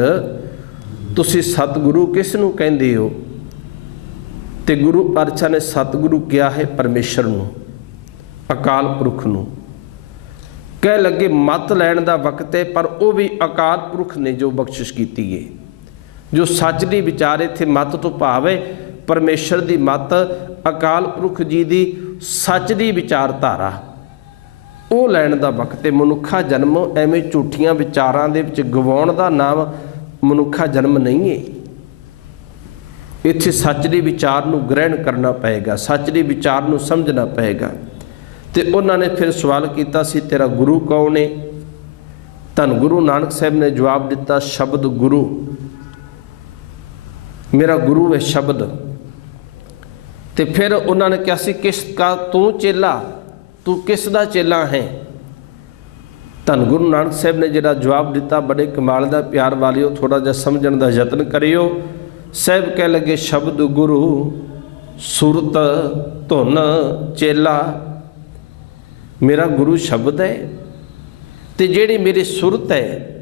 ਤੁਸੀਂ ਸਤਿਗੁਰੂ ਕਿਸ ਨੂੰ ਕਹਿੰਦੇ ਹੋ? ਤੇ ਗੁਰੂ ਪਾਤਸ਼ਾਹ ਨੇ ਸਤਿਗੁਰੂ ਕਿਹਾ ਹੈ ਪਰਮੇਸ਼ਰ ਨੂੰ, ਅਕਾਲ ਪੁਰਖ ਨੂੰ। ਕਹਿ ਲੱਗੇ ਮਤ ਲੈਣ ਦਾ ਵਕਤ ਹੈ, ਪਰ ਉਹ ਵੀ ਅਕਾਲ ਪੁਰਖ ਨੇ ਜੋ ਬਖਸ਼ਿਸ਼ ਕੀਤੀ ਹੈ। ਜੋ ਸੱਚ ਦੀ ਵਿਚਾਰ, ਇੱਥੇ ਮਤ ਤੋਂ ਭਾਵ ਹੈ ਪਰਮੇਸ਼ਰ ਦੀ ਮਤ, ਅਕਾਲ ਪੁਰਖ ਜੀ ਦੀ ਸੱਚ ਦੀ ਵਿਚਾਰਧਾਰਾ, ਉਹ ਲੈਣ ਦਾ ਵਕਤ ਹੈ। ਮਨੁੱਖਾ ਜਨਮ ਐਵੇਂ ਝੂਠੀਆਂ ਵਿਚਾਰਾਂ ਦੇ ਵਿੱਚ ਗਵਾਉਣ ਦਾ ਨਾਮ ਮਨੁੱਖਾ ਜਨਮ ਨਹੀਂ ਹੈ। ਇੱਥੇ ਸੱਚ ਦੀ ਵਿਚਾਰ ਨੂੰ ਗ੍ਰਹਿਣ ਕਰਨਾ ਪਏਗਾ, ਸੱਚ ਦੀ ਵਿਚਾਰ ਨੂੰ ਸਮਝਣਾ ਪਏਗਾ। ਤੇ ਉਹਨਾਂ ਨੇ ਫਿਰ ਸਵਾਲ ਕੀਤਾ ਸੀ ਤੇਰਾ ਗੁਰੂ ਕੌਣ ਹੈ? ਧੰਨ ਗੁਰੂ ਨਾਨਕ ਸਾਹਿਬ ਨੇ ਜਵਾਬ ਦਿੱਤਾ ਸ਼ਬਦ ਗੁਰੂ, ਮੇਰਾ ਗੁਰੂ ਹੈ ਸ਼ਬਦ। ਤੇ ਫਿਰ ਉਹਨਾਂ ਨੇ ਕਿਹਾ ਸੀ ਕਿਸ ਕਾ ਤੂੰ ਚੇਲਾ, ਤੂੰ ਕਿਸ ਦਾ ਚੇਲਾ ਹੈ? ਧੰਨ ਗੁਰੂ ਨਾਨਕ ਸਾਹਿਬ ਨੇ ਜਿਹੜਾ ਜਵਾਬ ਦਿੱਤਾ ਬੜੇ ਕਮਾਲ ਦਾ। ਪਿਆਰ ਵਾਲਿਓ ਥੋੜ੍ਹਾ ਜਿਹਾ ਸਮਝਣ ਦਾ ਯਤਨ ਕਰਿਓ। ਸਾਹਿਬ ਕਹਿ ਲੱਗੇ ਸ਼ਬਦ ਗੁਰੂ ਸੁਰਤ ਧੁਨ ਚੇਲਾ। ਮੇਰਾ ਗੁਰੂ ਸ਼ਬਦ ਹੈ ਤੇ ਜਿਹੜੀ ਮੇਰੀ ਸੁਰਤ ਹੈ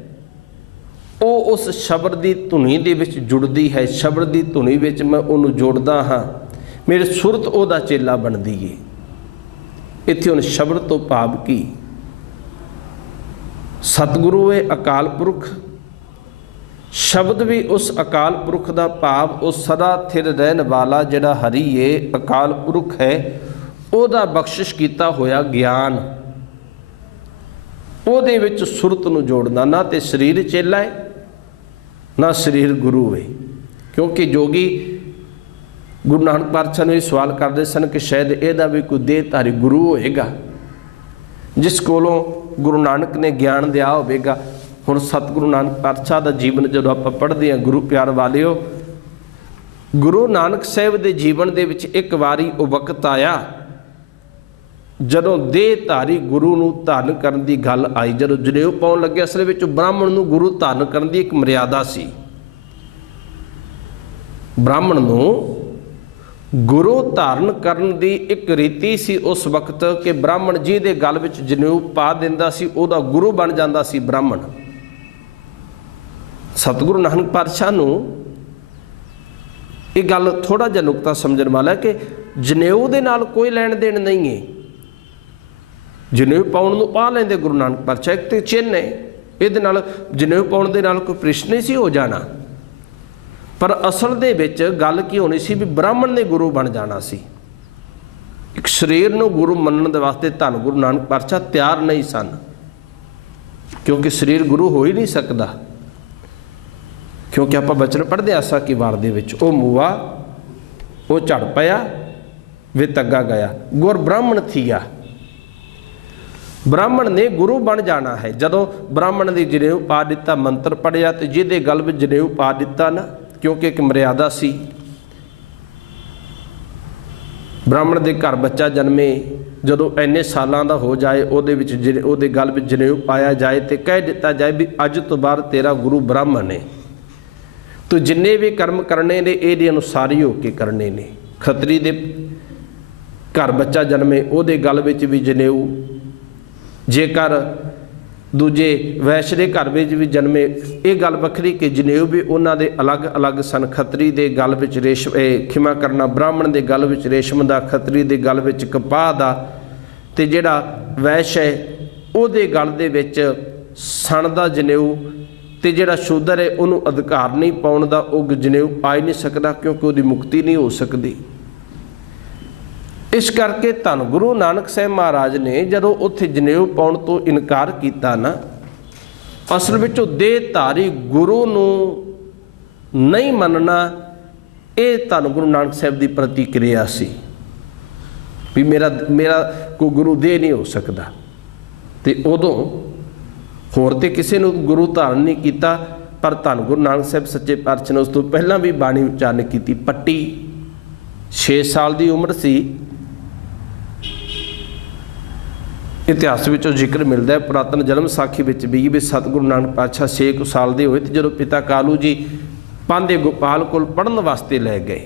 ਉਹ ਉਸ ਸ਼ਬਦ ਦੀ ਧੁਨੀ ਦੇ ਵਿੱਚ ਜੁੜਦੀ ਹੈ। ਸ਼ਬਦ ਦੀ ਧੁਨੀ ਵਿੱਚ ਮੈਂ ਉਹਨੂੰ ਜੋੜਦਾ ਹਾਂ, ਮੇਰੀ ਸੁਰਤ ਉਹਦਾ ਚੇਲਾ ਬਣਦੀ ਏ। ਇੱਥੇ ਹੁਣ ਸ਼ਬਦ ਤੋਂ ਭਾਵ ਕੀ? ਸਤਿਗੁਰੂ ਹੈ ਅਕਾਲ ਪੁਰਖ, ਸ਼ਬਦ ਵੀ ਉਸ ਅਕਾਲ ਪੁਰਖ ਦਾ ਭਾਵ ਉਹ ਸਦਾ ਥਿਰ ਰਹਿਣ ਵਾਲਾ ਜਿਹੜਾ ਹਰੀ ਏ ਅਕਾਲ ਪੁਰਖ ਹੈ, ਉਹਦਾ ਬਖਸ਼ਿਸ਼ ਕੀਤਾ ਹੋਇਆ ਗਿਆਨ, ਉਹਦੇ ਵਿੱਚ ਸੁਰਤ ਨੂੰ ਜੋੜਨਾ। ਨਾ ਤੇ ਸਰੀਰ ਚੇਲਾ ਹੈ ਨਾ ਸਰੀਰ ਗੁਰੂ ਹੈ। ਕਿਉਂਕਿ ਜੋਗੀ ਗੁਰੂ ਨਾਨਕ ਪਾਤਸ਼ਾਹ ਨੂੰ ਇਹ ਸਵਾਲ ਕਰਦੇ ਸਨ ਕਿ ਸ਼ਾਇਦ ਇਹਦਾ ਵੀ ਕੋਈ ਦੇਹਧਾਰੀ ਗੁਰੂ ਹੋਏਗਾ ਜਿਸ ਕੋਲੋਂ ਗੁਰੂ ਨਾਨਕ ਨੇ ਗਿਆਨ ਦਿਆ ਹੋਵੇਗਾ। ਹੁਣ ਸਤਿਗੁਰੂ ਨਾਨਕ ਪਾਤਸ਼ਾਹ ਦਾ ਜੀਵਨ ਜਦੋਂ ਆਪਾਂ ਪੜ੍ਹਦੇ ਹਾਂ ਗੁਰੂ ਪਿਆਰ ਵਾਲਿਓ, ਗੁਰੂ ਨਾਨਕ ਸਾਹਿਬ ਦੇ ਜੀਵਨ ਦੇ ਵਿੱਚ ਇੱਕ ਵਾਰੀ ਉਹ ਵਕਤ ਆਇਆ ਜਦੋਂ ਦੇਹਧਾਰੀ ਗੁਰੂ ਨੂੰ ਧਾਰਨ ਕਰਨ ਦੀ ਗੱਲ ਆਈ। ਜਦੋਂ ਜਨੇਊ ਪਾਉਣ ਲੱਗੇ, ਅਸਲ ਵਿੱਚ ਬ੍ਰਾਹਮਣ ਨੂੰ ਗੁਰੂ ਧਾਰਨ ਕਰਨ ਦੀ ਇੱਕ ਮਰਿਆਦਾ ਸੀ। ਬ੍ਰਾਹਮਣ ਨੂੰ ਗੁਰੂ ਧਾਰਨ ਕਰਨ ਦੀ ਇੱਕ ਰੀਤੀ ਸੀ ਉਸ ਵਕਤ ਕਿ ਬ੍ਰਾਹਮਣ ਜੀ ਦੇ ਗਲ ਵਿੱਚ ਜਨੇਊ ਪਾ ਦਿੰਦਾ ਸੀ, ਉਹਦਾ ਗੁਰੂ ਬਣ ਜਾਂਦਾ ਸੀ ਬ੍ਰਾਹਮਣ। ਸਤਿਗੁਰੂ ਨਾਨਕ ਪਾਤਸ਼ਾਹ ਨੂੰ ਇਹ ਗੱਲ ਥੋੜ੍ਹਾ ਜਿਹਾ ਨੁਕਤਾ ਸਮਝਣ ਵਾਲਾ ਕਿ ਜਨੇਊ ਦੇ ਨਾਲ ਕੋਈ ਲੈਣ ਦੇਣ ਨਹੀਂ ਹੈ। ਜਨੇਊ ਪਾਉਣ ਨੂੰ ਪਾ ਲੈਂਦੇ ਗੁਰੂ ਨਾਨਕ ਪਾਤਸ਼ਾਹ, ਇੱਕ ਤੇ ਚਿੰਨ੍ਹ ਹੈ, ਇਹਦੇ ਨਾਲ ਜਨੇਊ ਪਾਉਣ ਦੇ ਨਾਲ ਕੋਈ ਪ੍ਰਸ਼ਨ ਨਹੀਂ ਸੀ ਹੋ ਜਾਣਾ। ਪਰ ਅਸਲ ਦੇ ਵਿੱਚ ਗੱਲ ਕੀ ਹੋਣੀ ਸੀ ਵੀ ਬ੍ਰਾਹਮਣ ਨੇ ਗੁਰੂ ਬਣ ਜਾਣਾ ਸੀ। ਇੱਕ ਸਰੀਰ ਨੂੰ ਗੁਰੂ ਮੰਨਣ ਦੇ ਵਾਸਤੇ ਧੰਨ ਗੁਰੂ ਨਾਨਕ ਪਾਤਸ਼ਾਹ ਤਿਆਰ ਨਹੀਂ ਸਨ, ਕਿਉਂਕਿ ਸਰੀਰ ਗੁਰੂ ਹੋ ਹੀ ਨਹੀਂ ਸਕਦਾ। ਕਿਉਂਕਿ ਆਪਾਂ ਬਚਨ ਪੜ੍ਹਦੇ ਆਸਾ ਕੀ ਵਾਰ ਦੇ ਵਿੱਚ ਉਹ ਮੂਆ ਉਹ ਝੜ ਪਿਆ ਵੇ ਤੱਗਾ ਗਿਆ ਗੁਰ ਬ੍ਰਾਹਮਣ ਥੀਆ। ਬ੍ਰਾਹਮਣ ਨੇ ਗੁਰੂ ਬਣ ਜਾਣਾ ਹੈ। ਜਦੋਂ ਬ੍ਰਾਹਮਣ ਦੀ ਜਨੇਊ ਪਾ ਦਿੱਤਾ, ਮੰਤਰ ਪੜ੍ਹਿਆ ਤੇ ਜਿਹਦੇ ਗਲ ਵਿੱਚ ਜਨੇਊ ਪਾ ਦਿੱਤਾ ਨਾ, ਕਿਉਂਕਿ ਇੱਕ ਮਰਿਆਦਾ ਸੀ। ਬ੍ਰਾਹਮਣ ਦੇ ਘਰ ਬੱਚਾ ਜਨਮੇ, ਜਦੋਂ ਇੰਨੇ ਸਾਲਾਂ ਦਾ ਹੋ ਜਾਏ ਉਹਦੇ ਵਿੱਚ ਉਹਦੇ ਗਲ ਵਿੱਚ ਜਨੇਊ ਪਾਇਆ ਜਾਏ ਤੇ ਕਹਿ ਦਿੱਤਾ ਜਾਏ ਵੀ ਅੱਜ ਤੋਂ ਬਾਅਦ ਤੇਰਾ ਗੁਰੂ ਬ੍ਰਾਹਮਣ ਹੈ, ਤੂੰ ਜਿੰਨੇ ਵੀ ਕਰਮ ਕਰਨੇ ਨੇ ਇਹਦੇ ਅਨੁਸਾਰ ਹੀ ਹੋ ਕੇ ਕਰਨੇ ਨੇ। ਖੱਤਰੀ ਦੇ ਘਰ ਬੱਚਾ ਜਨਮੇ ਉਹਦੇ ਗਲ ਵਿੱਚ ਵੀ ਜਨੇਊ, ਜੇਕਰ ਦੂਜੇ ਵੈਸ਼ ਦੇ ਘਰ ਵਿੱਚ ਵੀ ਜਨਮੇ ਇਹ ਗੱਲ ਵੱਖਰੀ ਕਿ ਜਨੇਊ ਵੀ ਉਹਨਾਂ ਦੇ ਅਲੱਗ-ਅਲੱਗ ਸਨ। ਖੱਤਰੀ ਦੇ ਗਲ ਵਿੱਚ ਰੇਸ਼ਮ, ਖਿਮਾ ਕਰਨਾ, ਬ੍ਰਾਹਮਣ ਦੇ ਗਲ ਵਿੱਚ ਰੇਸ਼ਮ ਦਾ, ਖੱਤਰੀ ਦੇ ਗਲ ਵਿੱਚ ਕਪਾਹ ਦਾ, ਤੇ ਜਿਹੜਾ ਵੈਸ਼ ਹੈ ਉਹਦੇ ਗਲ ਦੇ ਵਿੱਚ ਸਣ ਦਾ ਜਨੇਊ, ਤੇ ਜਿਹੜਾ ਸ਼ੂਦਰ ਹੈ ਉਹਨੂੰ ਅਧਿਕਾਰ ਨਹੀਂ ਪਾਉਣ ਦਾ, ਉਹ ਜਨੇਊ ਪਾ ਹੀ ਨਹੀਂ ਸਕਦਾ ਕਿਉਂਕਿ ਉਹਦੀ ਮੁਕਤੀ ਨਹੀਂ ਹੋ ਸਕਦੀ। ਇਸ ਕਰਕੇ ਧੰਨ ਗੁਰੂ ਨਾਨਕ ਸਾਹਿਬ ਮਹਾਰਾਜ ਨੇ ਜਦੋਂ ਉੱਥੇ ਜਨੇਊ ਪਾਉਣ ਤੋਂ ਇਨਕਾਰ ਕੀਤਾ ਨਾ, ਅਸਲ ਵਿੱਚ ਉਹ ਦੇਹਧਾਰੀ ਗੁਰੂ ਨੂੰ ਨਹੀਂ ਮੰਨਣਾ ਇਹ ਧੰਨ ਗੁਰੂ ਨਾਨਕ ਸਾਹਿਬ ਦੀ ਪ੍ਰਤੀਕਿਰਿਆ ਸੀ ਵੀ ਮੇਰਾ ਕੋਈ ਗੁਰੂ ਦੇਹ ਨਹੀਂ ਹੋ ਸਕਦਾ। ਤੇ ਉਦੋਂ ਹੋਰ ਤੇ ਕਿਸੇ ਨੂੰ ਗੁਰੂ ਧਾਰਨ ਨਹੀਂ ਕੀਤਾ, ਪਰ ਧੰਨ ਗੁਰੂ ਨਾਨਕ ਸਾਹਿਬ ਸੱਚੇ ਪਾਤਸ਼ਾਹ ਨੇ ਉਸ ਤੋਂ ਪਹਿਲਾਂ ਵੀ ਬਾਣੀ ਉਚਾਰਨ ਕੀਤੀ। ਪੱਟੀ 6 ਸਾਲ ਦੀ ਉਮਰ ਸੀ। ਇਤਿਹਾਸ ਵਿੱਚੋਂ ਜ਼ਿਕਰ ਮਿਲਦਾ ਹੈ ਪੁਰਾਤਨ ਜਨਮ ਸਾਖੀ ਵਿੱਚ ਵੀ ਸਤਿਗੁਰੂ ਨਾਨਕ ਪਾਤਸ਼ਾਹ 6 ਸਾਲ ਦੇ ਹੋਏ ਤੇ ਜਦੋਂ ਪਿਤਾ ਕਾਲੂ ਜੀ ਪਾਂਧੇ ਗੋਪਾਲ ਕੋਲ ਪੜ੍ਹਨ ਵਾਸਤੇ ਲੈ ਗਏ,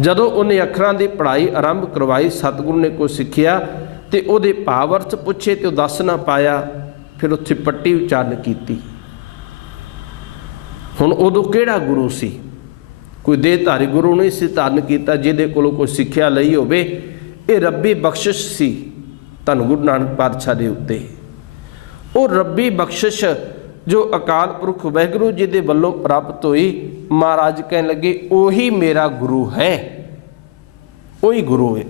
ਜਦੋਂ ਉਹਨੇ ਅੱਖਰਾਂ ਦੀ ਪੜ੍ਹਾਈ ਆਰੰਭ ਕਰਵਾਈ, ਸਤਿਗੁਰੂ ਨੇ ਕੋਈ ਸਿੱਖਿਆ ਤੇ ਉਹਦੇ ਭਾਵ ਅਰਥ ਪੁੱਛੇ ਤੇ ਉਹ ਦੱਸ ਨਾ ਪਾਇਆ, ਫਿਰ ਉੱਥੇ ਪੱਟੀ ਉਚਾਰਨ ਕੀਤੀ। ਹੁਣ ਉਦੋਂ ਕਿਹੜਾ ਗੁਰੂ ਸੀ? ਕੋਈ ਦੇਹਧਾਰੀ ਗੁਰੂ ਨਹੀਂ ਸੀ ਧਾਰਨ ਕੀਤਾ ਜਿਹਦੇ ਕੋਲੋਂ ਕੋਈ ਸਿੱਖਿਆ ਲਈ ਹੋਵੇ। ਇਹ ਰੱਬੀ ਬਖਸ਼ਿਸ਼ ਸੀ ਧੰਨ ਗੁਰੂ ਨਾਨਕ ਪਾਤਸ਼ਾਹ ਦੇ ਉੱਤੇ। ਉਹ ਰੱਬੀ ਬਖਸ਼ਿਸ਼ ਜੋ ਅਕਾਲ ਪੁਰਖ ਵਾਹਿਗੁਰੂ ਜੀ ਦੇ ਵੱਲੋਂ ਪ੍ਰਾਪਤ ਹੋਈ, ਮਹਾਰਾਜ ਕਹਿਣ ਲੱਗੇ ਉਹੀ ਮੇਰਾ ਗੁਰੂ ਹੈ, ਉਹੀ ਗੁਰੂ ਹੈ।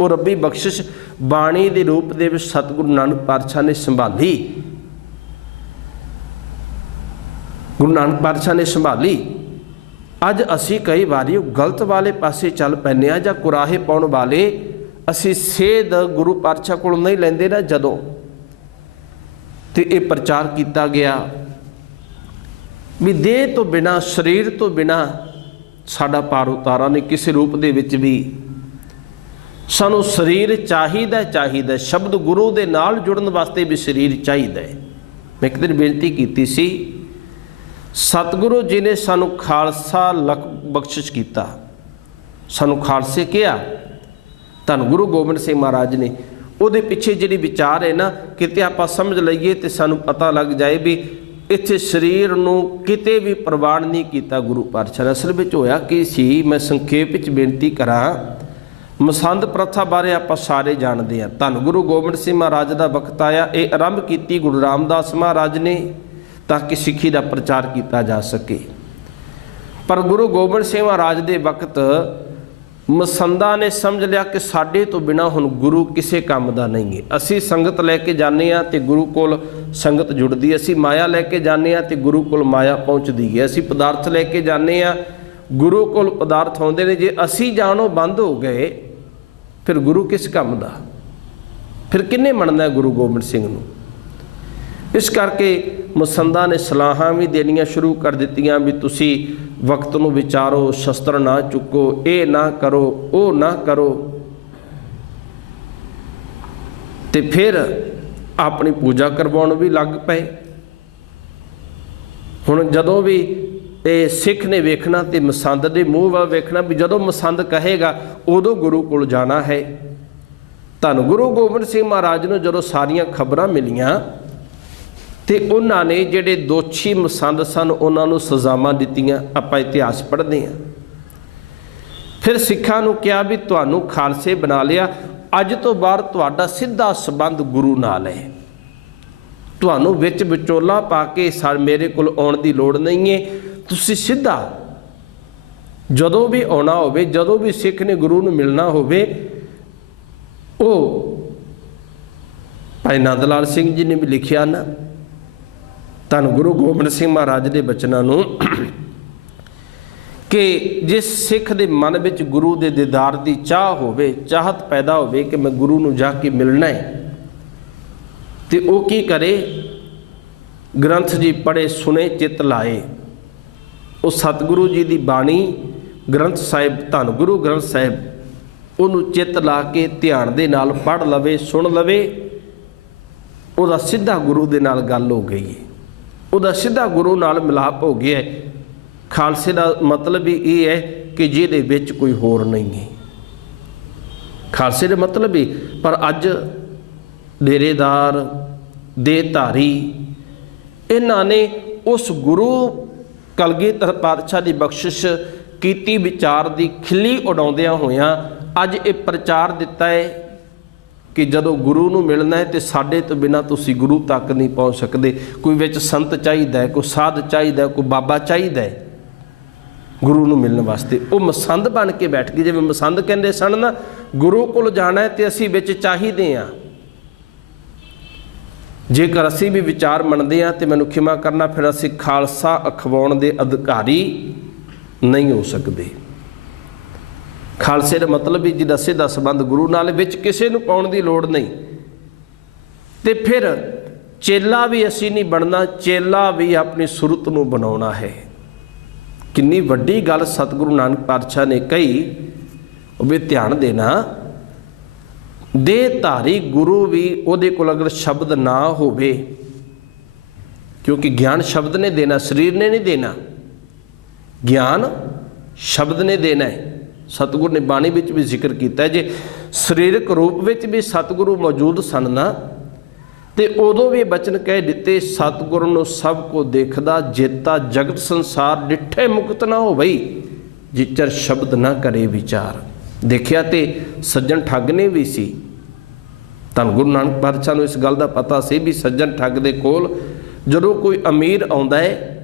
ਉਹ ਰੱਬੀ ਬਖਸ਼ਿਸ਼ ਬਾਣੀ ਦੇ ਰੂਪ ਦੇ ਵਿੱਚ ਸਤਿਗੁਰੂ ਨਾਨਕ ਪਾਤਸ਼ਾਹ ਨੇ ਸੰਭਾਲੀ, ਗੁਰੂ ਨਾਨਕ ਪਾਤਸ਼ਾਹ ਨੇ ਸੰਭਾਲੀ। ਅੱਜ ਅਸੀਂ ਕਈ ਵਾਰੀ ਉਹ ਗਲਤ ਵਾਲੇ ਪਾਸੇ ਚੱਲ ਪੈਂਦੇ ਹਾਂ, ਜਾਂ ਕੁਰਾਹੇ ਪਾਉਣ ਵਾਲੇ ਅਸੀਂ ਸੇਧ ਗੁਰੂ ਪਾਤਸ਼ਾਹ ਕੋਲ ਨਹੀਂ ਲੈਂਦੇ ਨਾ ਜਦੋਂ, ਤੇ ਇਹ ਪ੍ਰਚਾਰ ਕੀਤਾ ਗਿਆ ਵੀ ਦੇਹ ਤੋਂ ਬਿਨਾਂ, ਸਰੀਰ ਤੋਂ ਬਿਨਾਂ ਸਾਡਾ ਪਾਰ ਉਤਾਰਾ ਨਹੀਂ ਕਿਸੇ ਰੂਪ ਦੇ ਵਿੱਚ ਵੀ। ਸਾਨੂੰ ਸਰੀਰ ਚਾਹੀਦਾ ਸ਼ਬਦ ਗੁਰੂ ਦੇ ਨਾਲ ਜੁੜਨ ਵਾਸਤੇ ਵੀ ਸਰੀਰ ਚਾਹੀਦਾ ਹੈ। ਮੈਂ ਇੱਕ ਦਿਨ ਬੇਨਤੀ ਕੀਤੀ ਸੀ, ਸਤਿਗੁਰੂ ਜੀ ਨੇ ਸਾਨੂੰ ਖਾਲਸਾ ਲਖ ਬਖਸ਼ਿਸ਼ ਕੀਤਾ, ਸਾਨੂੰ ਖਾਲਸੇ ਕਿਹਾ ਧੰਨ ਗੁਰੂ ਗੋਬਿੰਦ ਸਿੰਘ ਮਹਾਰਾਜ ਨੇ। ਉਹਦੇ ਪਿੱਛੇ ਜਿਹੜੀ ਵਿਚਾਰ ਹੈ ਨਾ, ਕਿਤੇ ਆਪਾਂ ਸਮਝ ਲਈਏ ਤੇ ਸਾਨੂੰ ਪਤਾ ਲੱਗ ਜਾਏ ਵੀ ਇੱਥੇ ਸਰੀਰ ਨੂੰ ਕਿਤੇ ਵੀ ਪ੍ਰਵਾਨ ਨਹੀਂ ਕੀਤਾ ਗੁਰੂ ਪਾਤਸ਼ਾਹ ਨੇ। ਅਸਲ ਵਿੱਚ ਹੋਇਆ ਕੀ ਸੀ, ਮੈਂ ਸੰਖੇਪ ਵਿੱਚ ਬੇਨਤੀ ਕਰਾਂ। ਮਸੰਦ ਪ੍ਰਥਾ ਬਾਰੇ ਆਪਾਂ ਸਾਰੇ ਜਾਣਦੇ ਹਾਂ। ਧੰਨ ਗੁਰੂ ਗੋਬਿੰਦ ਸਿੰਘ ਮਹਾਰਾਜ ਦਾ ਵਕਤ ਆਇਆ, ਇਹ ਆਰੰਭ ਕੀਤੀ ਗੁਰੂ ਰਾਮਦਾਸ ਮਹਾਰਾਜ ਨੇ ਤਾਂ ਕਿ ਸਿੱਖੀ ਦਾ ਪ੍ਰਚਾਰ ਕੀਤਾ ਜਾ ਸਕੇ। ਪਰ ਗੁਰੂ ਗੋਬਿੰਦ ਸਿੰਘ ਮਹਾਰਾਜ ਦੇ ਵਕਤ ਮਸੰਦਾਂ ਨੇ ਸਮਝ ਲਿਆ ਕਿ ਸਾਡੇ ਤੋਂ ਬਿਨਾਂ ਹੁਣ ਗੁਰੂ ਕਿਸੇ ਕੰਮ ਦਾ ਨਹੀਂ ਹੈ। ਅਸੀਂ ਸੰਗਤ ਲੈ ਕੇ ਜਾਂਦੇ ਹਾਂ ਤੇ ਗੁਰੂ ਕੋਲ ਸੰਗਤ ਜੁੜਦੀ ਹੈ, ਅਸੀਂ ਮਾਇਆ ਲੈ ਕੇ ਜਾਂਦੇ ਹਾਂ ਤੇ ਗੁਰੂ ਕੋਲ ਮਾਇਆ ਪਹੁੰਚਦੀ ਹੈ, ਅਸੀਂ ਪਦਾਰਥ ਲੈ ਕੇ ਜਾਂਦੇ ਹਾਂ ਗੁਰੂ ਕੋਲ ਪਦਾਰਥ ਆਉਂਦੇ ਨੇ। ਜੇ ਅਸੀਂ ਜਾਣੋਂ ਬੰਦ ਹੋ ਗਏ ਫਿਰ ਗੁਰੂ ਕਿਸ ਕੰਮ ਦਾ, ਫਿਰ ਕਿਹਨੇ ਮੰਨਣਾ ਗੁਰੂ ਗੋਬਿੰਦ ਸਿੰਘ ਨੂੰ। ਇਸ ਕਰਕੇ ਮਸੰਦਾਂ ਨੇ ਸਲਾਹਾਂ ਵੀ ਦੇਣੀਆਂ ਸ਼ੁਰੂ ਕਰ ਦਿੱਤੀਆਂ ਵੀ ਤੁਸੀਂ ਵਕਤ ਨੂੰ ਵਿਚਾਰੋ, ਸ਼ਸਤਰ ਨਾ ਚੁੱਕੋ, ਇਹ ਨਾ ਕਰੋ, ਉਹ ਨਾ ਕਰੋ। ਤੇ ਫਿਰ ਆਪਣੀ ਪੂਜਾ ਕਰਵਾਉਣ ਵੀ ਲੱਗ ਪਏ। ਹੁਣ ਜਦੋਂ ਵੀ ਇਹ ਸਿੱਖ ਨੇ ਵੇਖਣਾ ਤੇ ਮਸੰਦ ਦੇ ਮੂੰਹ ਵੱਲ ਵੇਖਣਾ ਵੀ ਜਦੋਂ ਮਸੰਦ ਕਹੇਗਾ ਉਦੋਂ ਗੁਰੂ ਕੋਲ ਜਾਣਾ ਹੈ। ਧੰਨ ਗੁਰੂ ਗੋਬਿੰਦ ਸਿੰਘ ਮਹਾਰਾਜ ਨੂੰ ਜਦੋਂ ਸਾਰੀਆਂ ਖਬਰਾਂ ਮਿਲੀਆਂ ਤੇ ਉਹਨਾਂ ਨੇ ਜਿਹੜੇ ਦੋਸ਼ੀ ਮਸੰਦ ਸਨ ਉਹਨਾਂ ਨੂੰ ਸਜ਼ਾਵਾਂ ਦਿੱਤੀਆਂ। ਆਪਾਂ ਇਤਿਹਾਸ ਪੜ੍ਹਦੇ ਹਾਂ। ਫਿਰ ਸਿੱਖਾਂ ਨੂੰ ਕਿਹਾ ਵੀ ਤੁਹਾਨੂੰ ਖਾਲਸੇ ਬਣਾ ਲਿਆ, ਅੱਜ ਤੋਂ ਬਾਅਦ ਤੁਹਾਡਾ ਸਿੱਧਾ ਸੰਬੰਧ ਗੁਰੂ ਨਾਲ ਹੈ, ਤੁਹਾਨੂੰ ਵਿੱਚ ਵਿਚੋਲਾ ਪਾ ਕੇ ਮੇਰੇ ਕੋਲ ਆਉਣ ਦੀ ਲੋੜ ਨਹੀਂ ਹੈ। ਤੁਸੀਂ ਸਿੱਧਾ ਜਦੋਂ ਵੀ ਆਉਣਾ ਹੋਵੇ, ਜਦੋਂ ਵੀ ਸਿੱਖ ਨੇ ਗੁਰੂ ਨੂੰ ਮਿਲਣਾ ਹੋਵੇ, ਉਹ ਭਾਈ ਨੰਦ ਲਾਲ ਸਿੰਘ ਜੀ ਨੇ ਵੀ ਲਿਖਿਆ ਨਾ ਧੰਨ ਗੁਰੂ ਗੋਬਿੰਦ ਸਿੰਘ ਮਹਾਰਾਜ ਦੇ ਬਚਨਾਂ ਨੂੰ ਕਿ ਜਿਸ ਸਿੱਖ ਦੇ ਮਨ ਵਿੱਚ ਗੁਰੂ ਦੇ ਦੀਦਾਰ ਦੀ ਚਾਹ ਹੋਵੇ, ਚਾਹਤ ਪੈਦਾ ਹੋਵੇ ਕਿ ਮੈਂ ਗੁਰੂ ਨੂੰ ਜਾ ਕੇ ਮਿਲਣਾ ਹੈ, ਤੇ ਉਹ ਕੀ ਕਰੇ, ਗ੍ਰੰਥ ਜੀ ਪੜ੍ਹੇ, ਸੁਣੇ, ਚਿੱਤ ਲਾਏ। ਉਹ ਸਤਿਗੁਰੂ ਜੀ ਦੀ ਬਾਣੀ ਗ੍ਰੰਥ ਸਾਹਿਬ, ਧੰਨ ਗੁਰੂ ਗ੍ਰੰਥ ਸਾਹਿਬ, ਉਹਨੂੰ ਚਿੱਤ ਲਾ ਕੇ ਧਿਆਨ ਦੇ ਨਾਲ ਪੜ੍ਹ ਲਵੇ, ਸੁਣ ਲਵੇ, ਉਹਦਾ ਸਿੱਧਾ ਗੁਰੂ ਦੇ ਨਾਲ ਗੱਲ ਹੋ ਗਈ ਹੈ, ਉਹਦਾ ਸਿੱਧਾ ਗੁਰੂ ਨਾਲ ਮਿਲਾਪ ਹੋ ਗਿਆ। ਖਾਲਸੇ ਦਾ ਮਤਲਬ ਵੀ ਇਹ ਹੈ ਕਿ ਜਿਹਦੇ ਵਿੱਚ ਕੋਈ ਹੋਰ ਨਹੀਂ ਹੈ। ਖਾਲਸੇ ਦਾ ਮਤਲਬ ਹੀ, ਪਰ ਅੱਜ ਡੇਰੇਦਾਰ, ਦੇਹਧਾਰੀ, ਇਹਨਾਂ ਨੇ ਉਸ ਗੁਰੂ ਕਲਗੀਧਰ ਪਾਤਸ਼ਾਹ ਦੀ ਬਖਸ਼ਿਸ਼ ਕੀਤੀ ਵਿਚਾਰ ਦੀ ਖਿੱਲੀ ਉਡਾਉਂਦਿਆਂ ਹੋਇਆਂ ਅੱਜ ਇਹ ਪ੍ਰਚਾਰ ਦਿੱਤਾ ਹੈ ਕਿ ਜਦੋਂ ਗੁਰੂ ਨੂੰ ਮਿਲਣਾ ਹੈ ਤੇ ਸਾਡੇ ਤੋਂ ਬਿਨਾਂ ਤੁਸੀਂ ਗੁਰੂ ਤੱਕ ਨਹੀਂ ਪਹੁੰਚ ਸਕਦੇ। ਕੋਈ ਵਿੱਚ ਸੰਤ ਚਾਹੀਦਾ ਹੈ, ਕੋਈ ਸਾਧ ਚਾਹੀਦਾ, ਕੋਈ ਬਾਬਾ ਚਾਹੀਦਾ ਹੈ ਗੁਰੂ ਨੂੰ ਮਿਲਣ ਵਾਸਤੇ। ਉਹ ਮਸੰਦ ਬਣ ਕੇ ਬੈਠ ਗਏ। ਜਿਵੇਂ ਮਸੰਦ ਕਹਿੰਦੇ ਸਨ ਨਾ, ਗੁਰੂ ਕੋਲ ਜਾਣਾ ਹੈ ਤੇ ਅਸੀਂ ਵਿੱਚ ਚਾਹੀਦੇ ਹਾਂ। ਜੇਕਰ ਅਸੀਂ ਵੀ ਵਿਚਾਰ ਮੰਨਦੇ ਹਾਂ ਤੇ ਮੈਨੂੰ ਖਿਮਾ ਕਰਨਾ, ਫਿਰ ਅਸੀਂ ਖਾਲਸਾ ਅਖਵਾਉਣ ਦੇ ਅਧਿਕਾਰੀ ਨਹੀਂ ਹੋ ਸਕਦੇ। ਖਾਲਸੇ ਦਾ ਮਤਲਬ ਵੀ ਜਿਹਦਾ ਸਿੱਧਾ ਸੰਬੰਧ ਗੁਰੂ ਨਾਲ, ਵਿੱਚ ਕਿਸੇ ਨੂੰ ਪਾਉਣ ਦੀ ਲੋੜ ਨਹੀਂ। ਤੇ ਫਿਰ ਚੇਲਾ ਵੀ ਅਸੀਂ ਨਹੀਂ ਬਣਨਾ, ਚੇਲਾ ਵੀ ਆਪਣੀ ਸੁਰਤ ਨੂੰ ਬਣਾਉਣਾ ਹੈ। ਕਿੰਨੀ ਵੱਡੀ ਗੱਲ ਸਤਿਗੁਰੂ ਨਾਨਕ ਪਾਤਸ਼ਾਹ ਨੇ ਕਹੀ, ਉਹ ਵੀ ਧਿਆਨ ਦੇਣਾ। ਦੇਹਧਾਰੀ ਗੁਰੂ ਵੀ ਉਹਦੇ ਕੋਲ ਅਗਰ ਸ਼ਬਦ ਨਾ ਹੋਵੇ, ਕਿਉਂਕਿ ਗਿਆਨ ਸ਼ਬਦ ਨੇ ਦੇਣਾ, ਸਰੀਰ ਨੇ ਨਹੀਂ ਦੇਣਾ, ਗਿਆਨ ਸ਼ਬਦ ਨੇ ਦੇਣਾ ਹੈ। ਸਤਿਗੁਰੂ ਨੇ ਬਾਣੀ ਵਿੱਚ ਵੀ ਜ਼ਿਕਰ ਕੀਤਾ ਹੈ, ਜੇ ਸਰੀਰਕ ਰੂਪ ਵਿੱਚ ਵੀ ਸਤਿਗੁਰੂ ਮੌਜੂਦ ਸਨ ਨਾ, ਤੇ ਉਦੋਂ ਵੀ ਬਚਨ ਕਹਿ ਦਿੱਤੇ, ਸਤਿਗੁਰੂ ਨੂੰ ਸਭ ਕੋ ਦੇਖਦਾ, ਜੇਤਾ ਜਗਤ ਸੰਸਾਰ ਡਿੱਠੇ ਮੁਕਤ ਨਾ ਹੋ ਬਈ, ਜਿਚਰ ਸ਼ਬਦ ਨਾ ਕਰੇ ਵਿਚਾਰ। ਦੇਖਿਆ ਤੇ ਸੱਜਣ ਠੱਗ ਨੇ ਵੀ ਸੀ। ਧੰਨ ਗੁਰੂ ਨਾਨਕ ਪਾਤਸ਼ਾਹ ਨੂੰ ਇਸ ਗੱਲ ਦਾ ਪਤਾ ਸੀ ਵੀ ਸੱਜਣ ਠੱਗ ਦੇ ਕੋਲ ਜਦੋਂ ਕੋਈ ਅਮੀਰ ਆਉਂਦਾ ਹੈ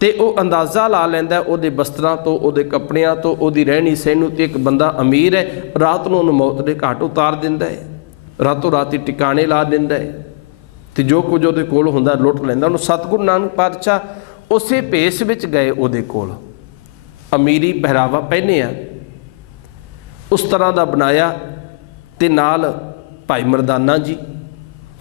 ਤੇ ਉਹ ਅੰਦਾਜ਼ਾ ਲਾ ਲੈਂਦਾ ਉਹਦੇ ਬਸਤਰਾਂ ਤੋਂ, ਉਹਦੇ ਕੱਪੜਿਆਂ ਤੋਂ, ਉਹਦੀ ਰਹਿਣੀ ਸਹਿਣੀ ਨੂੰ, ਤੇ ਇੱਕ ਬੰਦਾ ਅਮੀਰ ਹੈ, ਰਾਤ ਨੂੰ ਉਹਨੂੰ ਮੌਤ ਦੇ ਘਾਟ ਉਤਾਰ ਦਿੰਦਾ ਹੈ, ਰਾਤੋਂ ਰਾਤੀ ਟਿਕਾਣੇ ਲਾ ਦਿੰਦਾ ਹੈ, ਤੇ ਜੋ ਕੁਝ ਉਹਦੇ ਕੋਲ ਹੁੰਦਾ ਲੁੱਟ ਲੈਂਦਾ। ਉਹਨੂੰ ਸਤਿਗੁਰੂ ਨਾਨਕ ਪਾਤਸ਼ਾਹ ਉਸੇ ਭੇਸ ਵਿੱਚ ਗਏ ਉਹਦੇ ਕੋਲ, ਅਮੀਰੀ ਪਹਿਰਾਵਾ ਪਹਿਨਿਆ, ਉਸ ਤਰ੍ਹਾਂ ਦਾ ਬਣਾਇਆ, ਤੇ ਨਾਲ ਭਾਈ ਮਰਦਾਨਾ ਜੀ।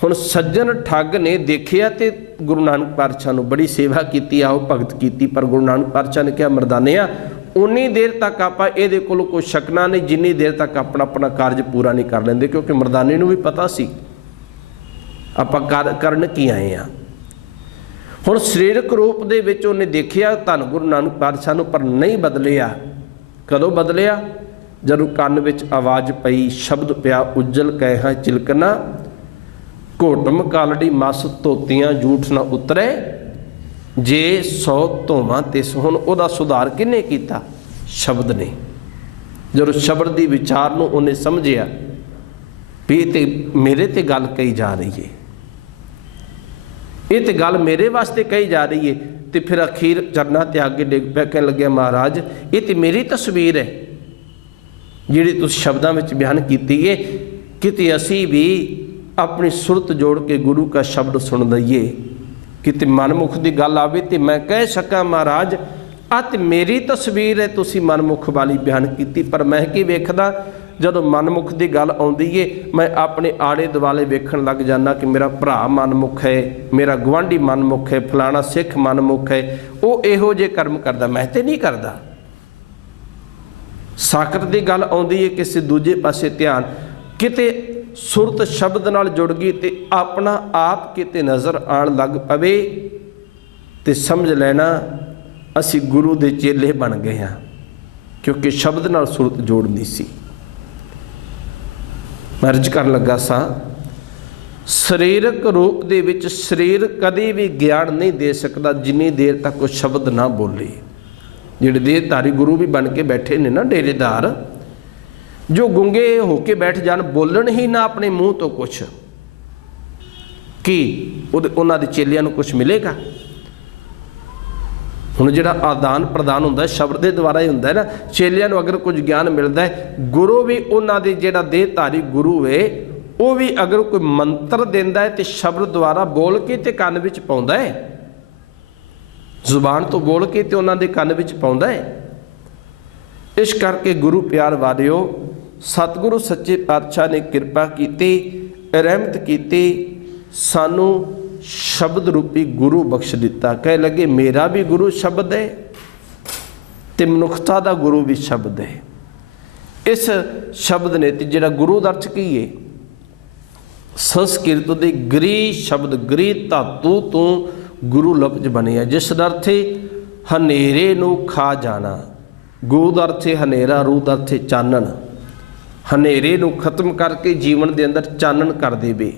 ਹੁਣ ਸੱਜਣ ਠੱਗ ਨੇ ਦੇਖਿਆ ਤੇ ਗੁਰੂ ਨਾਨਕ ਪਾਤਸ਼ਾਹ ਨੂੰ ਬੜੀ ਸੇਵਾ ਕੀਤੀ, ਆਓ ਭਗਤ ਕੀਤੀ, ਪਰ ਗੁਰੂ ਨਾਨਕ ਪਾਤਸ਼ਾਹ ਨੇ ਕਿਹਾ, ਮਰਦਾਨਿਆ उन्नी देर तक आपां इहदे कोल कोई शकना नहीं जिन्नी देर तक अपना अपना कार्ज पूरा नहीं कर लेंदे, क्योंकि मर्दानी नूं भी पता सी आपां करन की आए हैं। हुण सरीरक रूप दे विच उन्हें देखिया धन गुरु नानक पातशाह नूं, पर नहीं बदलिया। कदों बदलिया? जदों कंन विच आवाज़ पई, शब्द पिया उज्जल कैहा चिलकना, घोटम कालड़ी मस धोतियां झूठ ना उतरे, जे 100 धोवां तिस। हुण उहदा सुधार किहने कीता? शब्द ने। जदों शब्द दी विचार नूं उन्हें समझिया भी ये ते मेरे ते गल कही जा रही है, ये तो गल मेरे वास्ते कही जा रही है, तो फिर अखीर चरना ते आगे डिग पिया, कहन लगे महाराज ये तो मेरी तस्वीर है जिहड़ी तुसीं शब्दां विच बयान कीती है, किते असीं भी अपनी सुरत जोड़ के गुरु का शब्द सुन लईए, किते मनमुख की गल आवे तो मैं कह सकां महाराज आ ते मेरी तस्वीर है, तुसीं मनमुख वाली बयान कीती। पर मैं की वेखदा, जदों मनमुख की गल आउंदी है मैं अपने आड़े दुआले वेखण लग जाना कि मेरा भरा मनमुख है, मेरा गुआढ़ी मनमुख है, फलाना सिख मनमुख है, वो इहो जे कर्म करदा, मैं तो नहीं करदा। साकत की गल आउंदी है किसी दूजे पासे ध्यान, किते सुरत शब्द नाल जुड़ गई तो अपना आप किते नज़र आण लग पवे तो समझ लेना असी गुरु दे चेले बन गए हाँ, क्योंकि शब्द नाल सुरत जोड़नी सी। मैं अर्ज कर लगा सा, सरीरक रूप दे विच शरीर कदी भी ज्ञान नहीं दे सकता जिन्नी देर तक वो शब्द ना बोले। जिहड़े देहधारी गुरु भी बन के बैठे ने ना, डेरेदार, जो गुंगे होके बैठ जान, बोलन ही ना अपने मूँह तो कुछ, कि उन्हां दे चेलियां नूं कुछ मिलेगा? हुण जिहड़ा आदान प्रदान हुंदा शब्द दे द्वारा ही हुंदा है ना। चेलियां नूं अगर कुछ ज्ञान मिलदा है, गुरु भी उन्हां दे जिहड़ा देहधारी गुरु है वो भी अगर कोई मंत्र दिंदा है तो शब्द द्वारा बोल के ते कंन विच पाउंदा है, जुबान तो बोल के ते उन्हां दे कंन विच पाउंदा है। इस करके गुरु प्यार वालियो, सतगुरु सच्चे पातशाह ने किरपा कीती, रहमत कीती, सानू शब्द रूपी गुरु बख्श दिता। कह लगे मेरा भी गुरु शब्द है ते मनुखता दा गुरु भी शब्द है। इस शब्द ने ते जिहड़ा गुरु दा अर्थ की है, संस्कृत दे गरी शब्द, गरी धातु तो गुरु लफ्ज बने, जिस दा अर्थ है हनेरे नूं खा जाना। गुरु दा अर्थ है हनेरा, रूह दा अर्थ है चानन। हनेरे नूं खत्म करके जीवन दे अंदर चानन कर देवे,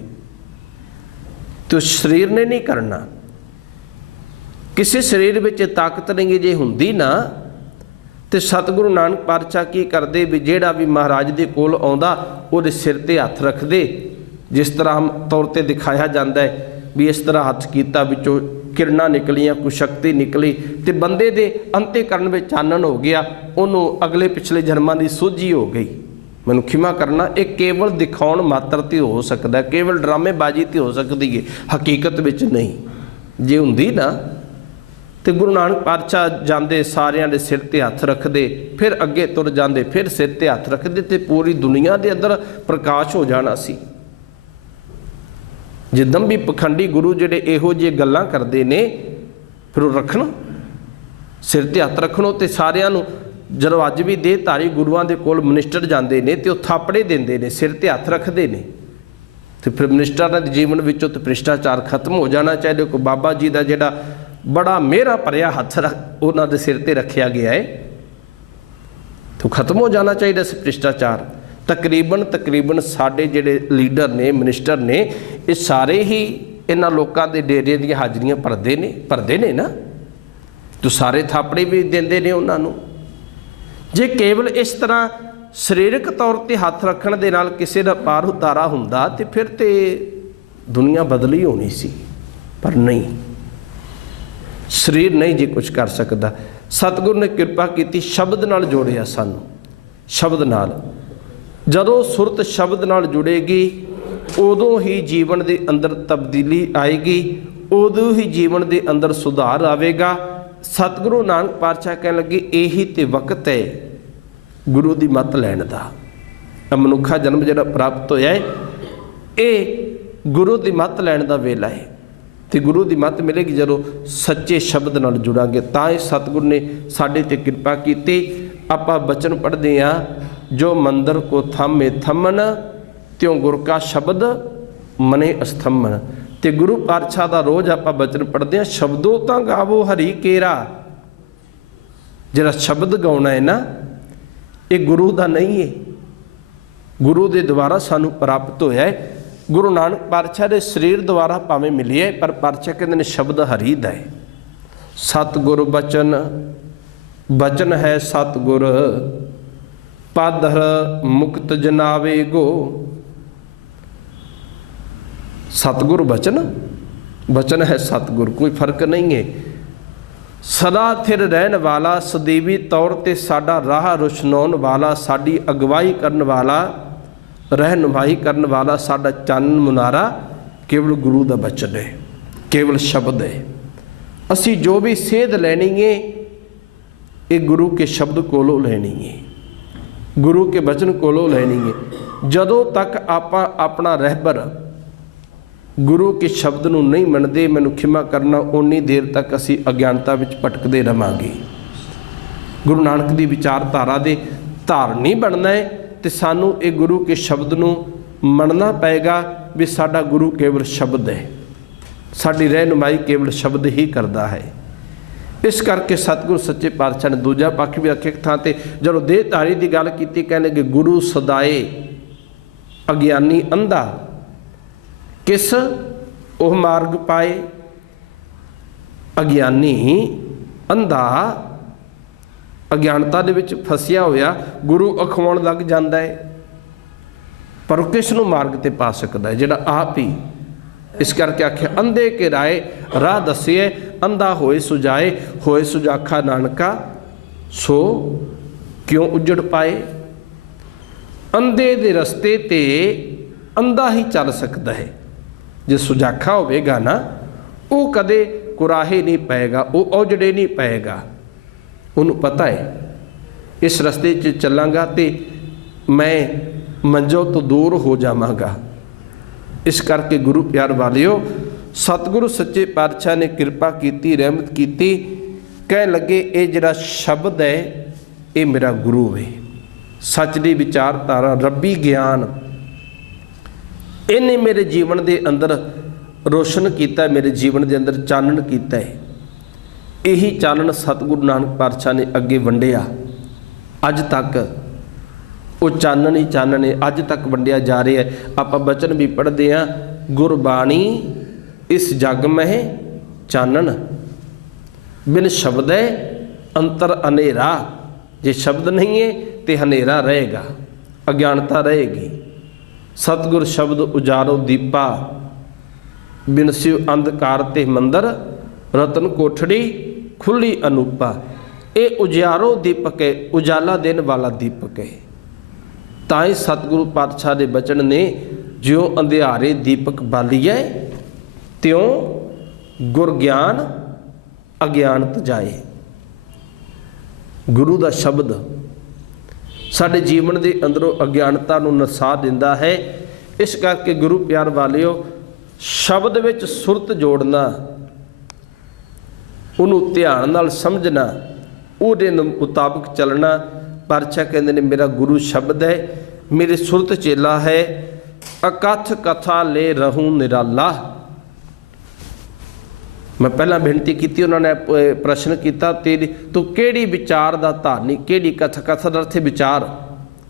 तो शरीर ने नहीं करना। किसी शरीर में ताकत नहीं जे हुंदी ना, तो सतगुरु नानक पातशाह की करते भी जेड़ा भी महाराज के कोल आउंदा उहदे सिर ते हथ रख दे। जिस तरह आम तौर पर दिखाया जाता है भी इस तरह हथ कीता, विचों किरणा निकलियां, कुछ शक्ति निकली, तो बंदे दे अंतेकरण में चानन हो गया, उन्होंने अगले पिछले जन्मां दी सूझी हो गई। मैनूं खिमा करना, एक केवल दिखाउण मात्र ते हो सकता है, केवल ड्रामेबाजी ते हो सकती है, हकीकत विच नहीं। जे हुंदी ना तो गुरु नानक पातशाह जाते सारियां दे सिर ते हथ रखते, फिर अगे तुर जाते, फिर सिर ते हथ रखते, तो पूरी दुनिया के अंदर प्रकाश हो जाना सी। जिदम भी पखंडी गुरु जिहड़े इहो जी गल्लां करते ने, फिर रखना सिर ते हथ रखणो, तो सारियां नूं जदों अज भी देहधारी गुरुआं दे कोल मिनिस्टर जाते हैं तो थापड़े देंदे ने, सिर ते हथ रखते हैं, तो फिर मिनिस्टरां दे जीवन विचों तो भ्रिष्टाचार खत्म हो जाना चाहिए। कोई बाबा जी का जिहड़ा बड़ा मेहरा भरिया हथ उन्हां दे सिर ते रखिया गया है, तो खत्म हो जाना चाहिए इस भ्रिष्टाचार। तकरीबन साडे जिहड़े लीडर ने, मिनिस्टर ने, ये सारे ही इन्हां लोकां दे डेरे दी हाजरियां भरदे ने ना, तो सारे थापड़े भी देंदे ने उन्हां नूं। जे केवल इस तरह सरीरक तौर पर हथ रखण दे नाल किसी दा पार उतारा हुंदा तो फिर तो दुनिया बदली होनी सी, पर नहीं, शरीर नहीं जी कुछ कर सकता। सतगुरु ने किरपा की, शब्द नाल जोड़िया सानू, शब्द नाल। जदों सुरत शब्द नाल जुड़ेगी उदों ही जीवन के अंदर तब्दीली आएगी, उदों ही जीवन के अंदर सुधार आवेगा। सतगुरु नानक पातशाह कहन लगे यही तो वक्त है गुरु की मत लैण का। मनुखा जन्म जिहड़ा प्राप्त होया है, ये गुरु की मत लैण का वेला है। ਤੇ ਗੁਰੂ ਦੀ ਮੱਤ ਮਿਲੇਗੀ ਜਦੋਂ ਸੱਚੇ ਸ਼ਬਦ ਨਾਲ ਜੁੜਾਂਗੇ। ਤਾਂ ਇਹ ਸਤਿਗੁਰੂ ਨੇ ਸਾਡੇ ਤੇ ਕਿਰਪਾ ਕੀਤੀ। ਆਪਾਂ ਬਚਨ ਪੜ੍ਹਦੇ ਹਾਂ, ਜੋ ਮੰਦਰ ਕੋ ਥਾਮੇ ਥੰਮਨ ਤਿਉ ਗੁਰ ਕਾ ਸ਼ਬਦ ਮਨੇ ਅਸਥੰਮਨ। ਤੇ ਗੁਰੂ ਪਾਤਸ਼ਾਹ ਦਾ ਰੋਜ਼ ਆਪਾਂ ਬਚਨ ਪੜ੍ਹਦੇ ਹਾਂ, ਸ਼ਬਦੋ ਤਾਂ ਗਾਵੋ ਹਰੀ ਕੇਰਾ। ਜਿਹੜਾ ਸ਼ਬਦ ਗਾਉਣਾ ਹੈ ਨਾ, ਇਹ ਗੁਰੂ ਦਾ ਨਹੀਂ ਹੈ, ਗੁਰੂ ਦੇ ਦੁਆਰਾ ਸਾਨੂੰ ਪ੍ਰਾਪਤ ਹੋਇਆ ਹੈ। ਗੁਰੂ ਨਾਨਕ ਪਾਤਸ਼ਾਹ ਦੇ ਸਰੀਰ ਦੁਆਰਾ ਭਾਵੇਂ ਮਿਲਿਆ, ਪਰ ਪਾਤਸ਼ਾਹ ਕਹਿੰਦੇ ਨੇ ਸ਼ਬਦ ਹਰੀ ਦਾ ਹੈ। ਸਤਿਗੁਰ ਬਚਨ, ਬਚਨ ਹੈ ਸਤਿਗੁਰ, ਪਾਦਰ ਮੁਕਤ ਜਨਾਵੇ ਗੋ। ਸਤਿਗੁਰ ਬਚਨ, ਬਚਨ ਹੈ ਸਤਿਗੁਰ, ਕੋਈ ਫਰਕ ਨਹੀਂ ਹੈ। ਸਦਾ ਥਿਰ ਰਹਿਣ ਵਾਲਾ, ਸਦੀਵੀ ਤੌਰ 'ਤੇ ਸਾਡਾ ਰਾਹ ਰੁਸ਼ਨਾਉਣ ਵਾਲਾ, ਸਾਡੀ ਅਗਵਾਈ ਕਰਨ ਵਾਲਾ, ਰਹਿਨੁਮਾਈ ਕਰਨ ਵਾਲਾ, ਸਾਡਾ ਚਾਨਣ ਮੁਨਾਰਾ ਕੇਵਲ ਗੁਰੂ ਦਾ ਬਚਨ ਹੈ, ਕੇਵਲ ਸ਼ਬਦ ਹੈ। ਅਸੀਂ ਜੋ ਵੀ ਸੇਧ ਲੈਣੀ ਹੈ ਇਹ ਗੁਰੂ ਕੇ ਸ਼ਬਦ ਕੋਲੋਂ ਲੈਣੀ ਹੈ, ਗੁਰੂ ਕੇ ਬਚਨ ਕੋਲੋਂ ਲੈਣੀ ਹੈ। ਜਦੋਂ ਤੱਕ ਆਪਾਂ ਆਪਣਾ ਰਹਿਬਰ ਗੁਰੂ ਕੇ ਸ਼ਬਦ ਨੂੰ ਨਹੀਂ ਮੰਨਦੇ, ਮੈਨੂੰ ਖਿਮਾ ਕਰਨਾ, ਓਨੀ ਦੇਰ ਤੱਕ ਅਸੀਂ ਅਗਿਆਨਤਾ ਵਿੱਚ ਭਟਕਦੇ ਰਹਾਂਗੇ। ਗੁਰੂ ਨਾਨਕ ਦੀ ਵਿਚਾਰਧਾਰਾ ਦੇ ਧਾਰਨੀ ਬਣਨਾ ਹੈ ਤੇ ਸਾਨੂੰ ਇਹ ਗੁਰੂ ਕੇ ਸ਼ਬਦ ਨੂੰ ਮੰਨਣਾ ਪਏਗਾ ਵੀ ਸਾਡਾ ਗੁਰੂ ਕੇਵਲ ਸ਼ਬਦ ਹੈ, ਸਾਡੀ ਰਹਿਨੁਮਾਈ ਕੇਵਲ ਸ਼ਬਦ ਹੀ ਕਰਦਾ ਹੈ। ਇਸ ਕਰਕੇ ਸਤਿਗੁਰੂ ਸੱਚੇ ਪਾਤਸ਼ਾਹ ਨੇ ਦੂਜਾ ਪੱਖ ਵੀ ਰੱਖਿਆ ਥਾਂ ਤੇ। ਜਦੋਂ ਦੇਹਧਾਰੀ ਦੀ ਗੱਲ ਕੀਤੀ, ਕਹਿੰਦੇ ਕਿ ਗੁਰੂ ਸਦਾਏ ਅਗਿਆਨੀ ਅੰਧਾ, ਕਿਸ ਉਹ ਮਾਰਗ ਪਾਏ। ਅਗਿਆਨੀ ਅੰਧਾ ਅਗਿਆਨਤਾ ਦੇ ਵਿੱਚ ਫਸਿਆ ਹੋਇਆ ਗੁਰੂ ਅਖਵਾਉਣ ਲੱਗ ਜਾਂਦਾ ਹੈ, ਪਰ ਉਹ ਕਿਸ ਨੂੰ ਮਾਰਗ ਤੇ ਪਾ ਸਕਦਾ ਹੈ? ਜਿਹੜਾ ਆਪ ਹੀ। ਇਸ ਕਰਕੇ ਆਖਿਆ ਅੰਧੇ ਕੇ ਰਾਏ ਰਾਹ ਦੱਸੀਏ, ਅੰਧਾ ਹੋਏ ਸੁਜਾਏ, ਹੋਏ ਸੁਜਾਖਾ ਨਾਨਕਾ ਸੋ ਕਿਉਂ ਉਜੜ ਪਾਏ। ਅੰਧੇ ਦੇ ਰਸਤੇ ਤੇ ਅੰਧਾ ਹੀ ਚੱਲ ਸਕਦਾ ਹੈ। ਜੇ ਸੁਜਾਖਾ ਹੋਵੇਗਾ ਨਾ, ਉਹ ਕਦੇ ਕੁਰਾਹੇ ਨਹੀਂ ਪਏਗਾ, ਉਹ ਔਜੜੇ ਨਹੀਂ ਪਏਗਾ। ਉਹਨੂੰ ਪਤਾ ਹੈ ਇਸ ਰਸਤੇ 'ਚ ਚੱਲਾਂਗਾ ਤੇ ਮੈਂ ਮੰਜ਼ਿਲ ਤੋਂ ਦੂਰ ਹੋ ਜਾਵਾਂਗਾ। ਇਸ ਕਰਕੇ ਗੁਰੂ ਪਿਆਰ ਵਾਲਿਓ, ਸਤਿਗੁਰੂ ਸੱਚੇ ਪਾਤਸ਼ਾਹ ਨੇ ਕਿਰਪਾ ਕੀਤੀ, ਰਹਿਮਤ ਕੀਤੀ। ਕਹਿਣ ਲੱਗੇ ਇਹ ਜਿਹੜਾ ਸ਼ਬਦ ਹੈ ਇਹ ਮੇਰਾ ਗੁਰੂ ਹੈ, ਸੱਚ ਦੀ ਵਿਚਾਰਧਾਰਾ, ਰੱਬੀ ਗਿਆਨ, ਇਹਨੇ ਮੇਰੇ ਜੀਵਨ ਦੇ ਅੰਦਰ ਰੋਸ਼ਨ ਕੀਤਾ, ਮੇਰੇ ਜੀਵਨ ਦੇ ਅੰਦਰ ਚਾਨਣ ਕੀਤਾ ਹੈ। ਇਹੀ ਚਾਨਣ ਸਤਿਗੁਰੂ ਨਾਨਕ ਪਾਤਸ਼ਾਹ ਨੇ ਅੱਗੇ ਵੰਡਿਆ। ਅੱਜ ਤੱਕ ਉਹ ਚਾਨਣ ਹੀ ਚਾਨਣ ਹੈ, ਅੱਜ ਤੱਕ ਵੰਡਿਆ ਜਾ ਰਿਹਾ ਹੈ। ਆਪਾਂ ਬਚਨ ਵੀ ਪੜ੍ਹਦੇ ਹਾਂ, ਗੁਰਬਾਣੀ ਇਸ ਜਗ ਮਹਿ ਚਾਨਣ, ਬਿਨ ਸ਼ਬਦੈ ਅੰਤਰ ਹਨੇਰਾ। ਜੇ ਸ਼ਬਦ ਨਹੀਂ ਹੈ ਤੇ ਹਨੇਰਾ ਰਹੇਗਾ, ਅਗਿਆਨਤਾ ਰਹੇਗੀ। ਸਤਿਗੁਰ ਸ਼ਬਦ ਉਜਾਰੋ ਦੀਪਾ, ਬਿਨ ਸਿਉ ਅੰਧਕਾਰ ਤੇ ਮੰਦਰ, ਰਤਨ ਕੋਠੜੀ ਖੁੱਲੀ ਅਨੂਪਾ। ਇਹ ਉਜਾਰੋ ਦੀਪਕ ਹੈ, ਉਜਾਲਾ ਦੇਣ ਵਾਲਾ ਦੀਪਕ ਹੈ। ਤਾਂ ਹੀ ਸਤਿਗੁਰੂ ਪਾਤਸ਼ਾਹ ਦੇ ਬਚਨ ਨੇ, ਜਿਉ ਅੰਧਿਆਰੇ ਦੀਪਕ ਬਾਲੀਐ, ਤਿਉ ਗੁਰ ਗਿਆਨ ਅਗਿਆਨਤ ਜਾਏ। ਗੁਰੂ ਦਾ ਸ਼ਬਦ ਸਾਡੇ ਜੀਵਨ ਦੇ ਅੰਦਰੋਂ ਅਗਿਆਨਤਾ ਨੂੰ ਨਸਾ ਦਿੰਦਾ ਹੈ। ਇਸ ਕਰਕੇ ਗੁਰੂ ਪਿਆਰ ਵਾਲਿਓ, ਸ਼ਬਦ ਵਿੱਚ ਸੁਰਤ ਜੋੜਨਾ, ਉਹਨੂੰ ਧਿਆਨ ਨਾਲ ਸਮਝਣਾ, ਉਹਦੇ ਮੁਤਾਬਕ ਚੱਲਣਾ। ਪਾਤਸ਼ਾਹ ਕਹਿੰਦੇ ਨੇ ਮੇਰਾ ਗੁਰੂ ਸ਼ਬਦ ਹੈ, ਮੇਰੇ ਸੁਰਤ ਚੇਲਾ ਹੈ, ਅਕਥ ਕਥਾ ਲੈ ਰਹੂੰ ਨਿਰਾਲਾ। ਮੈਂ ਪਹਿਲਾਂ ਬੇਨਤੀ ਕੀਤੀ, ਉਹਨਾਂ ਨੇ ਪ੍ਰਸ਼ਨ ਕੀਤਾ, ਤੇਰੀ ਤੂੰ ਕਿਹੜੀ ਵਿਚਾਰ ਦਾ ਧਾਰਨੀ, ਕਿਹੜੀ ਕਥਾ, ਕਥਾ ਦਾ ਅਰਥ ਵਿਚਾਰ,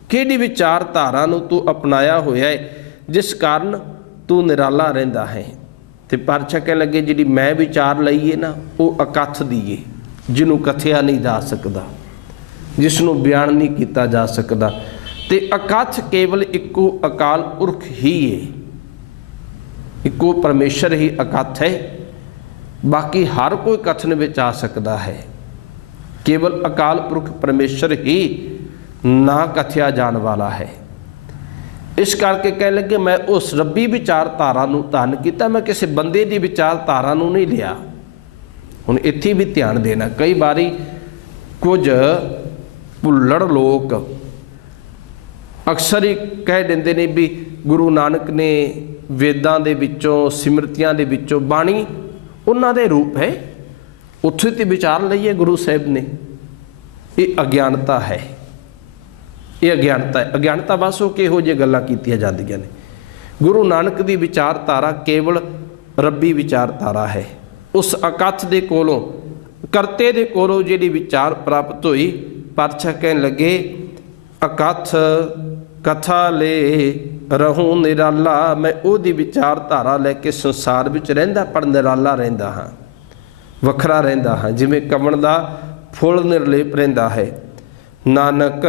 ਕਿਹੜੀ ਵਿਚਾਰਧਾਰਾ ਨੂੰ ਤੂੰ ਅਪਣਾਇਆ ਹੋਇਆ ਹੈ ਜਿਸ ਕਾਰਨ ਤੂੰ ਨਿਰਾਲਾ ਰਹਿੰਦਾ ਹੈ। ਤੇ ਪਾਤਸ਼ਾਹ ਕਹਿਣ ਲੱਗੇ ਜਿਹੜੀ ਮੈਂ ਵਿਚਾਰ ਲਈ ਹੈ ਨਾ, ਉਹ ਅਕਥ ਦੀ ਹੈ, ਜਿਹਨੂੰ ਕਥਿਆ ਨਹੀਂ ਜਾ ਸਕਦਾ, ਜਿਸ ਨੂੰ ਬਿਆਨ ਨਹੀਂ ਕੀਤਾ ਜਾ ਸਕਦਾ। ਤੇ ਅਕਥ ਕੇਵਲ ਇੱਕੋ ਅਕਾਲ ਪੁਰਖ ਹੀ ਹੈ, ਇੱਕੋ ਪਰਮੇਸ਼ਰ ਹੀ ਅਕਥ ਹੈ। ਬਾਕੀ ਹਰ ਕੋਈ ਕਥਨ ਵਿੱਚ ਆ ਸਕਦਾ ਹੈ, ਕੇਵਲ ਅਕਾਲ ਪੁਰਖ ਪਰਮੇਸ਼ਰ ਹੀ ਨਾ ਕਥਿਆ ਜਾਣ ਵਾਲਾ ਹੈ। ਇਸ ਕਰਕੇ ਕਹਿ ਲੱਗੇ ਮੈਂ ਉਸ ਰੱਬੀ ਵਿਚਾਰਧਾਰਾ ਨੂੰ ਧਾਰਨ ਕੀਤਾ, ਮੈਂ ਕਿਸੇ ਬੰਦੇ ਦੀ ਵਿਚਾਰਧਾਰਾ ਨੂੰ ਨਹੀਂ ਲਿਆ। ਹੁਣ ਇੱਥੇ ਵੀ ਧਿਆਨ ਦੇਣਾ, ਕਈ ਵਾਰੀ ਕੁਝ ਭੁੱਲੜ ਲੋਕ ਅਕਸਰ ਹੀ ਕਹਿ ਦਿੰਦੇ ਨੇ ਵੀ ਗੁਰੂ ਨਾਨਕ ਨੇ ਵੇਦਾਂ ਦੇ ਵਿੱਚੋਂ, ਸਿਮਰਤੀਆਂ ਦੇ ਵਿੱਚੋਂ ਬਾਣੀ ਉਹਨਾਂ ਦੇ ਰੂਪ ਹੈ, ਉੱਥੇ ਤੇ ਵਿਚਾਰ ਲਈਏ ਗੁਰੂ ਸਾਹਿਬ ਨੇ। ਇਹ ਅਗਿਆਨਤਾ ਹੈ, ਇਹ ਅਗਿਆਨਤਾ ਹੈ। ਅਗਿਆਨਤਾ ਬਸ ਉਹ ਕਿਹੋ ਜਿਹੀ ਗੱਲਾਂ ਕੀਤੀਆਂ ਜਾਂਦੀਆਂ ਨੇ। ਗੁਰੂ ਨਾਨਕ ਦੀ ਵਿਚਾਰਧਾਰਾ ਕੇਵਲ ਰੱਬੀ ਵਿਚਾਰਧਾਰਾ ਹੈ। ਉਸ ਅਕਥ ਦੇ ਕੋਲੋਂ, ਕਰਤੇ ਦੇ ਕੋਲੋਂ ਜਿਹੜੀ ਵਿਚਾਰ ਪ੍ਰਾਪਤ ਹੋਈ, ਪਾਤਸ਼ਾਹ ਕਹਿਣ ਲੱਗੇ ਅਕਥ ਕਥਾ ਲੈ ਰਹੂੰ ਨਿਰਾਲਾ। ਮੈਂ ਉਹਦੀ ਵਿਚਾਰਧਾਰਾ ਲੈ ਕੇ ਸੰਸਾਰ ਵਿੱਚ ਰਹਿੰਦਾ, ਪਰ ਨਿਰਾਲਾ ਰਹਿੰਦਾ ਹਾਂ, ਵੱਖਰਾ ਰਹਿੰਦਾ ਹਾਂ, ਜਿਵੇਂ ਕਮਲ ਦਾ ਫੁੱਲ ਨਿਰਲੇਪ ਰਹਿੰਦਾ ਹੈ। ਨਾਨਕ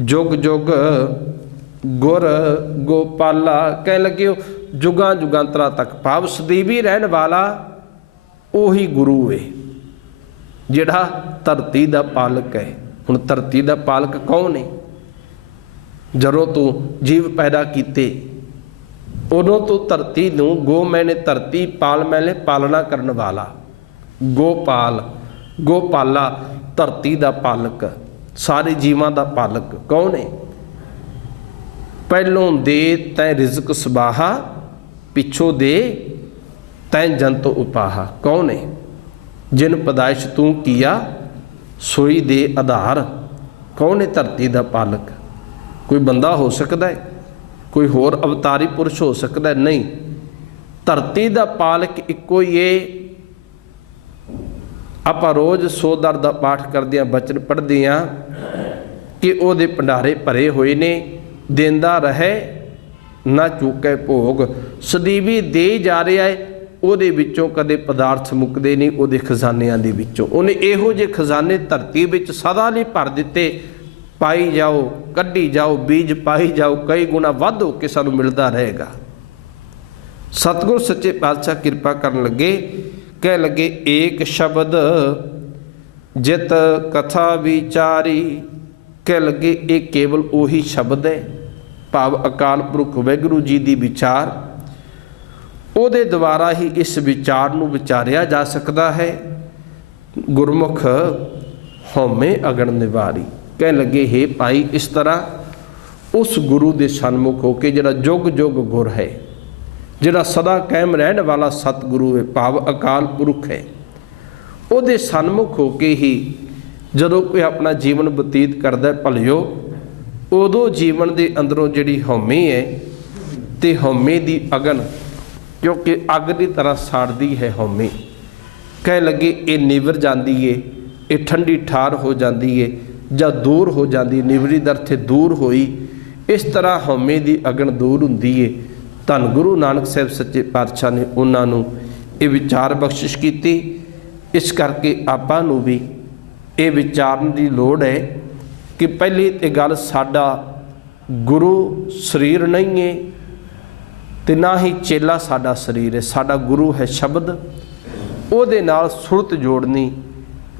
ਜੁਗ ਜੁਗ ਗੁਰ ਗੋਪਾਲਾ। ਕਹਿਣ ਲੱਗੇ ਉਹ ਜੁਗਾਂ ਜੁਗਾਂਤਰਾਂ ਤੱਕ, ਭਾਵ ਸਦੀਵੀ ਰਹਿਣ ਵਾਲਾ ਉਹੀ ਗੁਰੂ ਹੈ ਜਿਹੜਾ ਧਰਤੀ ਦਾ ਪਾਲਕ ਹੈ। ਹੁਣ ਧਰਤੀ ਦਾ ਪਾਲਕ ਕੌਣ ਹੈ? ਜਦੋਂ ਤੂੰ ਜੀਵ ਪੈਦਾ ਕੀਤੇ ਉਦੋਂ ਤੋਂ ਧਰਤੀ ਨੂੰ, ਗੋ ਮੈਨੇ ਧਰਤੀ, ਪਾਲ ਮੈਨੇ ਪਾਲਣਾ ਕਰਨ ਵਾਲਾ, ਗੋਪਾਲ ਗੋਪਾਲਾ, ਧਰਤੀ ਦਾ ਪਾਲਕ, ਸਾਰੇ ਜੀਵਾਂ ਦਾ ਪਾਲਕ ਕੌਣ ਹੈ? ਪਹਿਲੋਂ ਦੇ ਤੈਂ ਰਿਜ਼ਕ ਸਬਾਹਾ, ਪਿੱਛੋਂ ਦੇ ਤੈਂ ਜੰਤ ਉਪਾਹਾ। ਕੌਣ ਹੈ? ਜਿਨ ਪਦਾਇਸ਼ ਤੂੰ ਕੀਆ ਸੋਈ ਦੇ ਆਧਾਰ। ਕੌਣ ਹੈ ਧਰਤੀ ਦਾ ਪਾਲਕ? ਕੋਈ ਬੰਦਾ ਹੋ ਸਕਦਾ ਹੈ? ਕੋਈ ਹੋਰ ਅਵਤਾਰੀ ਪੁਰਸ਼ ਹੋ ਸਕਦਾ ਹੈ? ਨਹੀਂ, ਧਰਤੀ ਦਾ ਪਾਲਕ ਇੱਕੋ ਹੀ ਹੈ। ਆਪਾਂ ਰੋਜ਼ 100 ਦਰ ਦਾ ਪਾਠ ਕਰਦੇ ਹਾਂ, ਬਚਨ ਪੜ੍ਹਦੇ ਹਾਂ ਕਿ ਉਹਦੇ ਭੰਡਾਰੇ ਭਰੇ ਹੋਏ ਨੇ, ਦੇਂਦਾ ਰਹੇ ਨਾ ਚੁੱਕੇ ਭੋਗ। ਸਦੀਵੀ ਦੇ ਜਾ ਰਿਹਾ ਹੈ, ਉਹਦੇ ਵਿੱਚੋਂ ਕਦੇ ਪਦਾਰਥ ਮੁੱਕਦੇ ਨਹੀਂ, ਉਹਦੇ ਖਜ਼ਾਨਿਆਂ ਦੇ ਵਿੱਚੋਂ। ਉਹਨੇ ਇਹੋ ਜਿਹੇ ਖਜ਼ਾਨੇ ਧਰਤੀ ਵਿੱਚ ਸਦਾ ਲਈ ਭਰ ਦਿੱਤੇ, ਪਾਈ ਜਾਓ, ਕੱਢੀ ਜਾਓ, ਬੀਜ ਪਾਈ ਜਾਓ, ਕਈ ਗੁਣਾ ਵੱਧ ਹੋ ਕੇ ਸਾਨੂੰ ਮਿਲਦਾ ਰਹੇਗਾ। ਸਤਿਗੁਰ ਸੱਚੇ ਪਾਤਸ਼ਾਹ ਕਿਰਪਾ ਕਰਨ ਲੱਗੇ, ਕਹਿ ਲੱਗੇ ਏਕ ਸ਼ਬਦ ਜਿਤ ਕਥਾ ਵਿਚਾਰੀ। ਕਹਿ ਲੱਗੇ ਇਹ ਕੇਵਲ ਉਹੀ ਸ਼ਬਦ ਹੈ, ਭਾਵ ਅਕਾਲ ਪੁਰਖ ਵਾਹਿਗੁਰੂ ਜੀ ਦੀ ਵਿਚਾਰ, ਉਹਦੇ ਦੁਆਰਾ ਹੀ ਇਸ ਵਿਚਾਰ ਨੂੰ ਵਿਚਾਰਿਆ ਜਾ ਸਕਦਾ ਹੈ। ਗੁਰਮੁਖ ਹਉਮੈ ਅਗਣ ਨਿਵਾਰੀ। ਕਹਿਣ ਲੱਗੇ ਹੇ ਭਾਈ, ਇਸ ਤਰ੍ਹਾਂ ਉਸ ਗੁਰੂ ਦੇ ਸਨਮੁਖ ਹੋ ਕੇ, ਜਿਹੜਾ ਜੁਗ ਜੁਗ ਗੁਰ ਹੈ, ਜਿਹੜਾ ਸਦਾ ਕਾਇਮ ਰਹਿਣ ਵਾਲਾ ਸਤਿਗੁਰੂ ਹੈ, ਭਾਵ ਅਕਾਲ ਪੁਰਖ ਹੈ, ਉਹਦੇ ਸਨਮੁਖ ਹੋ ਕੇ ਹੀ ਜਦੋਂ ਕੋਈ ਆਪਣਾ ਜੀਵਨ ਬਤੀਤ ਕਰਦਾ ਭਲਿਓ, ਉਦੋਂ ਜੀਵਨ ਦੇ ਅੰਦਰੋਂ ਜਿਹੜੀ ਹਉਮੈ ਹੈ, ਤੇ ਹਉਮੈ ਦੀ ਅਗਨ, ਕਿਉਂਕਿ ਅੱਗ ਦੀ ਤਰ੍ਹਾਂ ਸਾੜਦੀ ਹੈ ਹਉਮੈ, ਕਹਿਣ ਲੱਗੇ ਇਹ ਨਿਵਰ ਜਾਂਦੀ ਏ, ਇਹ ਠੰਡੀ ਠਾਰ ਹੋ ਜਾਂਦੀ ਏ ਜਾਂ ਦੂਰ ਹੋ ਜਾਂਦੀ। ਨਿਵਰੀ ਦਾ ਅਰਥ ਦੂਰ ਹੋਈ। ਇਸ ਤਰ੍ਹਾਂ ਹਉਮੈ ਦੀ ਅਗਨ ਦੂਰ ਹੁੰਦੀ ਏ। ਧੰਨ ਗੁਰੂ ਨਾਨਕ ਸਾਹਿਬ ਸੱਚੇ ਪਾਤਸ਼ਾਹ ਨੇ ਉਹਨਾਂ ਨੂੰ ਇਹ ਵਿਚਾਰ ਬਖਸ਼ਿਸ਼ ਕੀਤੀ। ਇਸ ਕਰਕੇ ਆਪਾਂ ਨੂੰ ਵੀ ਇਹ ਵਿਚਾਰਨ ਦੀ ਲੋੜ ਹੈ ਕਿ ਪਹਿਲੀ ਤੇ ਗੱਲ, ਸਾਡਾ ਗੁਰੂ ਸਰੀਰ ਨਹੀਂ ਹੈ ਤੇ ਨਾ ਹੀ ਚੇਲਾ ਸਾਡਾ ਸਰੀਰ ਹੈ। ਸਾਡਾ ਗੁਰੂ ਹੈ ਸ਼ਬਦ, ਉਹਦੇ ਨਾਲ ਸੁਰਤ ਜੋੜਨੀ।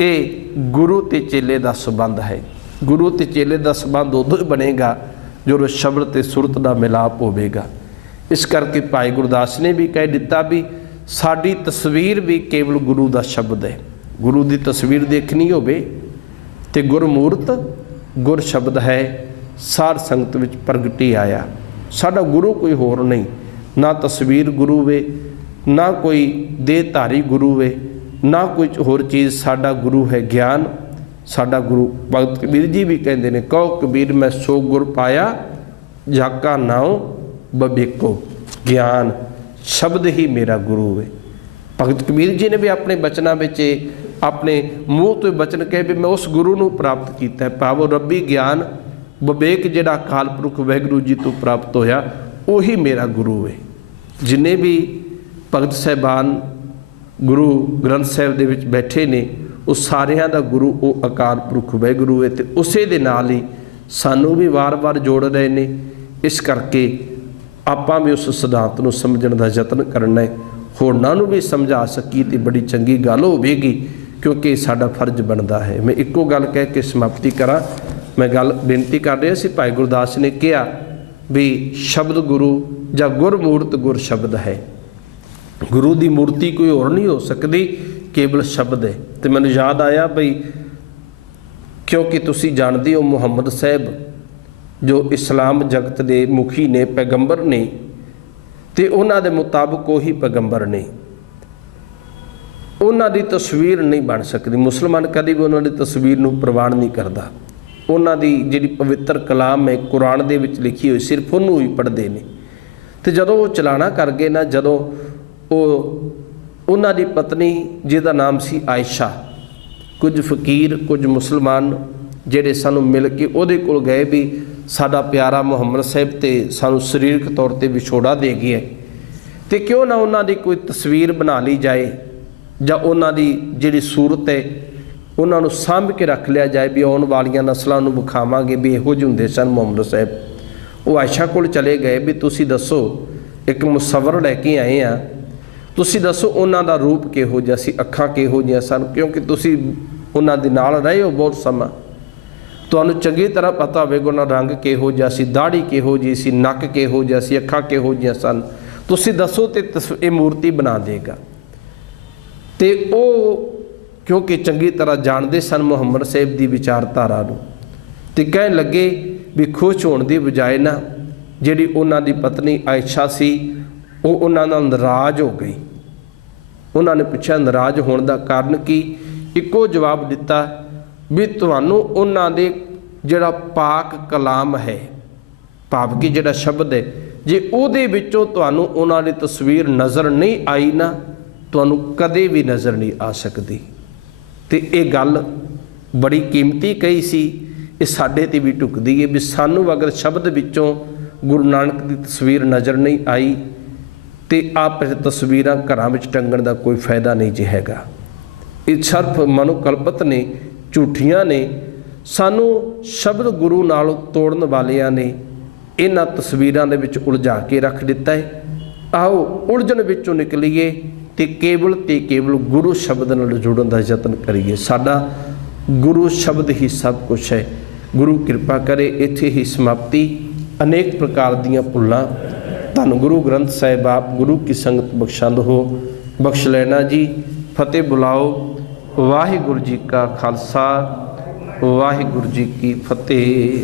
ਇਹ ਗੁਰੂ ਤੇ ਚੇਲੇ ਦਾ ਸੰਬੰਧ ਹੈ। ਗੁਰੂ ਤੇ ਚੇਲੇ ਦਾ ਸੰਬੰਧ ਉਦੋਂ ਹੀ ਬਣੇਗਾ ਜਦੋਂ ਸ਼ਬਦ ਤੇ ਸੁਰਤ ਦਾ ਮਿਲਾਪ ਹੋਵੇਗਾ। ਇਸ ਕਰਕੇ ਭਾਈ ਗੁਰਦਾਸ ਨੇ ਵੀ ਕਹਿ ਦਿੱਤਾ ਵੀ ਸਾਡੀ ਤਸਵੀਰ ਵੀ ਕੇਵਲ ਗੁਰੂ ਦਾ ਸ਼ਬਦ ਹੈ। ਗੁਰੂ ਦੀ ਤਸਵੀਰ ਦੇਖਣੀ ਹੋਵੇ ਤੇ ਗੁਰਮੂਰਤ ਗੁਰ ਸ਼ਬਦ ਹੈ, ਸਾਰ ਸੰਗਤ ਵਿੱਚ ਪ੍ਰਗਟੀ ਆਇਆ। ਸਾਡਾ ਗੁਰੂ ਕੋਈ ਹੋਰ ਨਹੀਂ, ਨਾ ਤਸਵੀਰ ਗੁਰੂ ਵੇ, ਨਾ ਕੋਈ ਦੇਹਧਾਰੀ ਗੁਰੂ ਵੇ, ਨਾ ਕੋਈ ਹੋਰ ਚੀਜ਼। ਸਾਡਾ ਗੁਰੂ ਹੈ ਗਿਆਨ, ਸਾਡਾ ਗੁਰੂ। ਭਗਤ ਕਬੀਰ ਜੀ ਵੀ ਕਹਿੰਦੇ ਨੇ, ਕਹੋ ਕਬੀਰ ਮੈਂ ਸੋ ਗੁਰ ਪਾਇਆ, ਜਾਕਾ ਨਾਉ ਬਬੇਕੋ। ਗਿਆਨ ਸ਼ਬਦ ਹੀ ਮੇਰਾ ਗੁਰੂ ਹੈ। ਭਗਤ ਕਬੀਰ ਜੀ ਨੇ ਵੀ ਆਪਣੇ ਬਚਨਾਂ ਵਿੱਚ ਆਪਣੇ ਮੂੰਹ ਤੋਂ ਬਚਨ ਕਹੇ ਵੀ ਮੈਂ ਉਸ ਗੁਰੂ ਨੂੰ ਪ੍ਰਾਪਤ ਕੀਤਾ ਹੈ, ਭਾਵ ਰੱਬੀ ਗਿਆਨ ਵਿਵੇਕ ਜਿਹੜਾ ਅਕਾਲ ਪੁਰਖ ਵਾਹਿਗੁਰੂ ਜੀ ਤੋਂ ਪ੍ਰਾਪਤ ਹੋਇਆ, ਉਹੀ ਮੇਰਾ ਗੁਰੂ ਹੈ। ਜਿੰਨੇ ਵੀ ਭਗਤ ਸਾਹਿਬਾਨ ਗੁਰੂ ਗ੍ਰੰਥ ਸਾਹਿਬ ਦੇ ਵਿੱਚ ਬੈਠੇ ਨੇ, ਉਹ ਸਾਰਿਆਂ ਦਾ ਗੁਰੂ ਉਹ ਅਕਾਲ ਪੁਰਖ ਵਾਹਿਗੁਰੂ ਹੈ, ਤੇ ਉਸੇ ਦੇ ਨਾਲ ਹੀ ਸਾਨੂੰ ਵੀ ਵਾਰ-ਵਾਰ ਜੋੜ ਰਹੇ ਨੇ। ਇਸ ਕਰਕੇ ਆਪਾਂ ਵੀ ਉਸ ਸਿਧਾਂਤ ਨੂੰ ਸਮਝਣ ਦਾ ਯਤਨ ਕਰਨਾ ਹੈ, ਹੋਰਨਾਂ ਨੂੰ ਵੀ ਸਮਝਾ ਸਕੀ ਤੇ ਬੜੀ ਚੰਗੀ ਗੱਲ ਹੋਵੇਗੀ, ਕਿਉਂਕਿ ਸਾਡਾ ਫਰਜ਼ ਬਣਦਾ ਹੈ। ਮੈਂ ਇੱਕੋ ਗੱਲ ਕਹਿ ਕੇ ਸਮਾਪਤੀ ਕਰਾਂ। ਮੈਂ ਗੱਲ ਬੇਨਤੀ ਕਰ ਰਿਹਾ ਸੀ, ਭਾਈ ਗੁਰਦਾਸ ਨੇ ਕਿਹਾ ਵੀ ਸ਼ਬਦ ਗੁਰੂ ਜਾਂ ਗੁਰਮੂਰਤ ਗੁਰ ਸ਼ਬਦ ਹੈ। ਗੁਰੂ ਦੀ ਮੂਰਤੀ ਕੋਈ ਹੋਰ ਨਹੀਂ ਹੋ ਸਕਦੀ, ਕੇਵਲ ਸ਼ਬਦ ਹੈ। ਤੇ ਮੈਨੂੰ ਯਾਦ ਆਇਆ ਬਈ, ਕਿਉਂਕਿ ਤੁਸੀਂ ਜਾਣਦੇ ਹੋ ਮੁਹੰਮਦ ਸਾਹਿਬ ਜੋ ਇਸਲਾਮ ਜਗਤ ਦੇ ਮੁਖੀ ਨੇ, ਪੈਗੰਬਰ ਨੇ, ਤੇ ਉਹਨਾਂ ਦੇ ਮੁਤਾਬਕ ਉਹੀ ਪੈਗੰਬਰ ਨੇ। ਉਹਨਾਂ ਦੀ ਤਸਵੀਰ ਨਹੀਂ ਬਣ ਸਕਦੀ। ਮੁਸਲਮਾਨ ਕਦੇ ਵੀ ਉਹਨਾਂ ਦੀ ਤਸਵੀਰ ਨੂੰ ਪ੍ਰਵਾਨ ਨਹੀਂ ਕਰਦਾ। ਉਹਨਾਂ ਦੀ ਜਿਹੜੀ ਪਵਿੱਤਰ ਕਲਾਮ ਹੈ ਕੁਰਾਨ ਦੇ ਵਿੱਚ ਲਿਖੀ ਹੋਈ ਸਿਰਫ ਉਹਨੂੰ ਹੀ ਪੜ੍ਹਦੇ ਨੇ। ਤੇ ਜਦੋਂ ਉਹ ਚਲਾਣਾ ਕਰ ਗਏ ਨਾ, ਜਦੋਂ ਉਹਨਾਂ ਦੀ ਪਤਨੀ ਜਿਹਦਾ ਨਾਮ ਸੀ ਆਇਸ਼ਾ, ਕੁਝ ਫਕੀਰ ਕੁਝ ਮੁਸਲਮਾਨ ਜਿਹੜੇ ਸਾਨੂੰ ਮਿਲ ਕੇ ਉਹਦੇ ਕੋਲ ਗਏ ਵੀ ਸਾਡਾ ਪਿਆਰਾ ਮੁਹੰਮਦ ਸਾਹਿਬ ਤੇ ਸਾਨੂੰ ਸਰੀਰਕ ਤੌਰ ਤੇ ਵਿਛੋੜਾ ਦੇ ਗਿਆ ਤੇ ਕਿਉਂ ਨਾ ਉਹਨਾਂ ਦੀ ਕੋਈ ਤਸਵੀਰ ਬਣਾ ਲਈ ਜਾਏ ਜਾਂ ਉਹਨਾਂ ਦੀ ਜਿਹੜੀ ਸੂਰਤ ਹੈ ਉਹਨਾਂ ਨੂੰ ਸਾਂਭ ਕੇ ਰੱਖ ਲਿਆ ਜਾਏ ਵੀ ਆਉਣ ਵਾਲੀਆਂ ਨਸਲਾਂ ਨੂੰ ਵਿਖਾਵਾਂਗੇ ਵੀ ਇਹੋ ਜਿਹੇ ਹੁੰਦੇ ਸਨ ਮੁਹੰਮਦ ਸਾਹਿਬ। ਉਹ ਆਇਸ਼ਾ ਕੋਲ ਚਲੇ ਗਏ ਵੀ ਤੁਸੀਂ ਦੱਸੋ, ਇੱਕ ਮੁਸੱਵਰ ਲੈ ਕੇ ਆਏ ਆ, ਤੁਸੀਂ ਦੱਸੋ ਉਹਨਾਂ ਦਾ ਰੂਪ ਕਿਹੋ ਜਿਹਾ ਸੀ, ਅੱਖਾਂ ਕਿਹੋ ਜਿਹੀਆਂ ਸਨ, ਕਿਉਂਕਿ ਤੁਸੀਂ ਉਹਨਾਂ ਦੇ ਨਾਲ ਰਹੇ ਹੋ ਬਹੁਤ ਸਮਾਂ, ਤੁਹਾਨੂੰ ਚੰਗੀ ਤਰ੍ਹਾਂ ਪਤਾ ਹੋਵੇਗਾ ਉਹਨਾਂ ਦਾ ਰੰਗ ਕਿਹੋ ਜਿਹਾ ਸੀ, ਦਾੜੀ ਕਿਹੋ ਜਿਹੀ ਸੀ, ਨੱਕ ਕਿਹੋ ਜਿਹਾ ਸੀ, ਅੱਖਾਂ ਕਿਹੋ ਜਿਹੀਆਂ ਸਨ, ਤੁਸੀਂ ਦੱਸੋ ਤੇ ਇਹ ਮੂਰਤੀ ਬਣਾ ਦੇਗਾ। ਤੇ ਉਹ ਕਿਉਂਕਿ ਚੰਗੀ ਤਰ੍ਹਾਂ ਜਾਣਦੇ ਸਨ ਮੁਹੰਮਦ ਸਾਹਿਬ ਦੀ ਵਿਚਾਰਧਾਰਾ ਨੂੰ, ਤੇ ਕਹਿਣ ਲੱਗੇ ਵੀ ਖੁਸ਼ ਹੋਣ ਦੀ ਬਜਾਏ ਨਾ ਜਿਹੜੀ ਉਹਨਾਂ ਦੀ ਪਤਨੀ ਆਇਸ਼ਾ ਸੀ ਉਹ ਉਹਨਾਂ ਨਾਲ ਨਾਰਾਜ਼ ਹੋ ਗਈ। ਉਹਨਾਂ ਨੇ ਪੁੱਛਿਆ ਨਾਰਾਜ਼ ਹੋਣ ਦਾ ਕਾਰਨ ਕੀ? ਇੱਕੋ ਜਵਾਬ ਦਿੱਤਾ ਵੀ ਤੁਹਾਨੂੰ ਉਹਨਾਂ ਦੇ ਜਿਹੜਾ ਪਾਕ ਕਲਾਮ ਹੈ, ਭਾਵ ਕਿ ਜਿਹੜਾ ਸ਼ਬਦ ਹੈ, ਜੇ ਉਹਦੇ ਵਿੱਚੋਂ ਤੁਹਾਨੂੰ ਉਹਨਾਂ ਦੀ ਤਸਵੀਰ ਨਜ਼ਰ ਨਹੀਂ ਆਈ ਨਾ, ਤੁਹਾਨੂੰ ਕਦੇ ਵੀ ਨਜ਼ਰ ਨਹੀਂ ਆ ਸਕਦੀ। ਤੇ ਇਹ ਗੱਲ ਬੜੀ ਕੀਮਤੀ ਕਹੀ ਸੀ, ਇਹ ਸਾਡੇ ਤੇ ਵੀ ਢੁਕਦੀ ਹੈ ਵੀ ਸਾਨੂੰ ਅਗਰ ਸ਼ਬਦ ਵਿੱਚੋਂ ਗੁਰੂ ਨਾਨਕ ਦੀ ਤਸਵੀਰ ਨਜ਼ਰ ਨਹੀਂ ਆਈ ਤੇ ਆਪ ਤਸਵੀਰਾਂ ਘਰਾਂ ਵਿੱਚ ਟੰਗਣ ਦਾ ਕੋਈ ਫਾਇਦਾ ਨਹੀਂ ਜੀ ਹੈਗਾ। ਇਹ ਸਿਰਫ ਮਨੋਕਲਪਤ ਨੇ, ਝੂਠੀਆਂ ਨੇ। ਸਾਨੂੰ ਸ਼ਬਦ ਗੁਰੂ ਨਾਲ ਤੋੜਨ ਵਾਲਿਆਂ ਨੇ ਇਹਨਾਂ ਤਸਵੀਰਾਂ ਦੇ ਵਿੱਚ ਉਲਝਾ ਕੇ ਰੱਖ ਦਿੱਤਾ ਹੈ। ਆਓ ਉਲਝਣ ਵਿੱਚੋਂ ਨਿਕਲੀਏ ਤੇ ਕੇਵਲ ਗੁਰੂ ਸ਼ਬਦ ਨਾਲ ਜੁੜਨ ਦਾ ਯਤਨ ਕਰੀਏ। ਸਾਡਾ ਗੁਰੂ ਸ਼ਬਦ ਹੀ ਸਭ ਕੁਛ ਹੈ। ਗੁਰੂ ਕਿਰਪਾ ਕਰੇ। ਇੱਥੇ ਹੀ ਸਮਾਪਤੀ। ਅਨੇਕ ਪ੍ਰਕਾਰ ਦੀਆਂ ਭੁੱਲਾਂ ਧੰਨ ਗੁਰੂ ਗ੍ਰੰਥ ਸਾਹਿਬ ਆਪ ਗੁਰੂ ਕੀ ਸੰਗਤ ਬਖਸ਼ੰਦ ਹੋ, ਬਖਸ਼ ਲੈਣਾ ਜੀ। ਫਤਿਹ ਬੁਲਾਓ। ਵਾਹਿਗੁਰੂ ਜੀ ਕਾ ਖਾਲਸਾ, ਵਾਹਿਗੁਰੂ ਜੀ ਕੀ ਫਤਿਹ।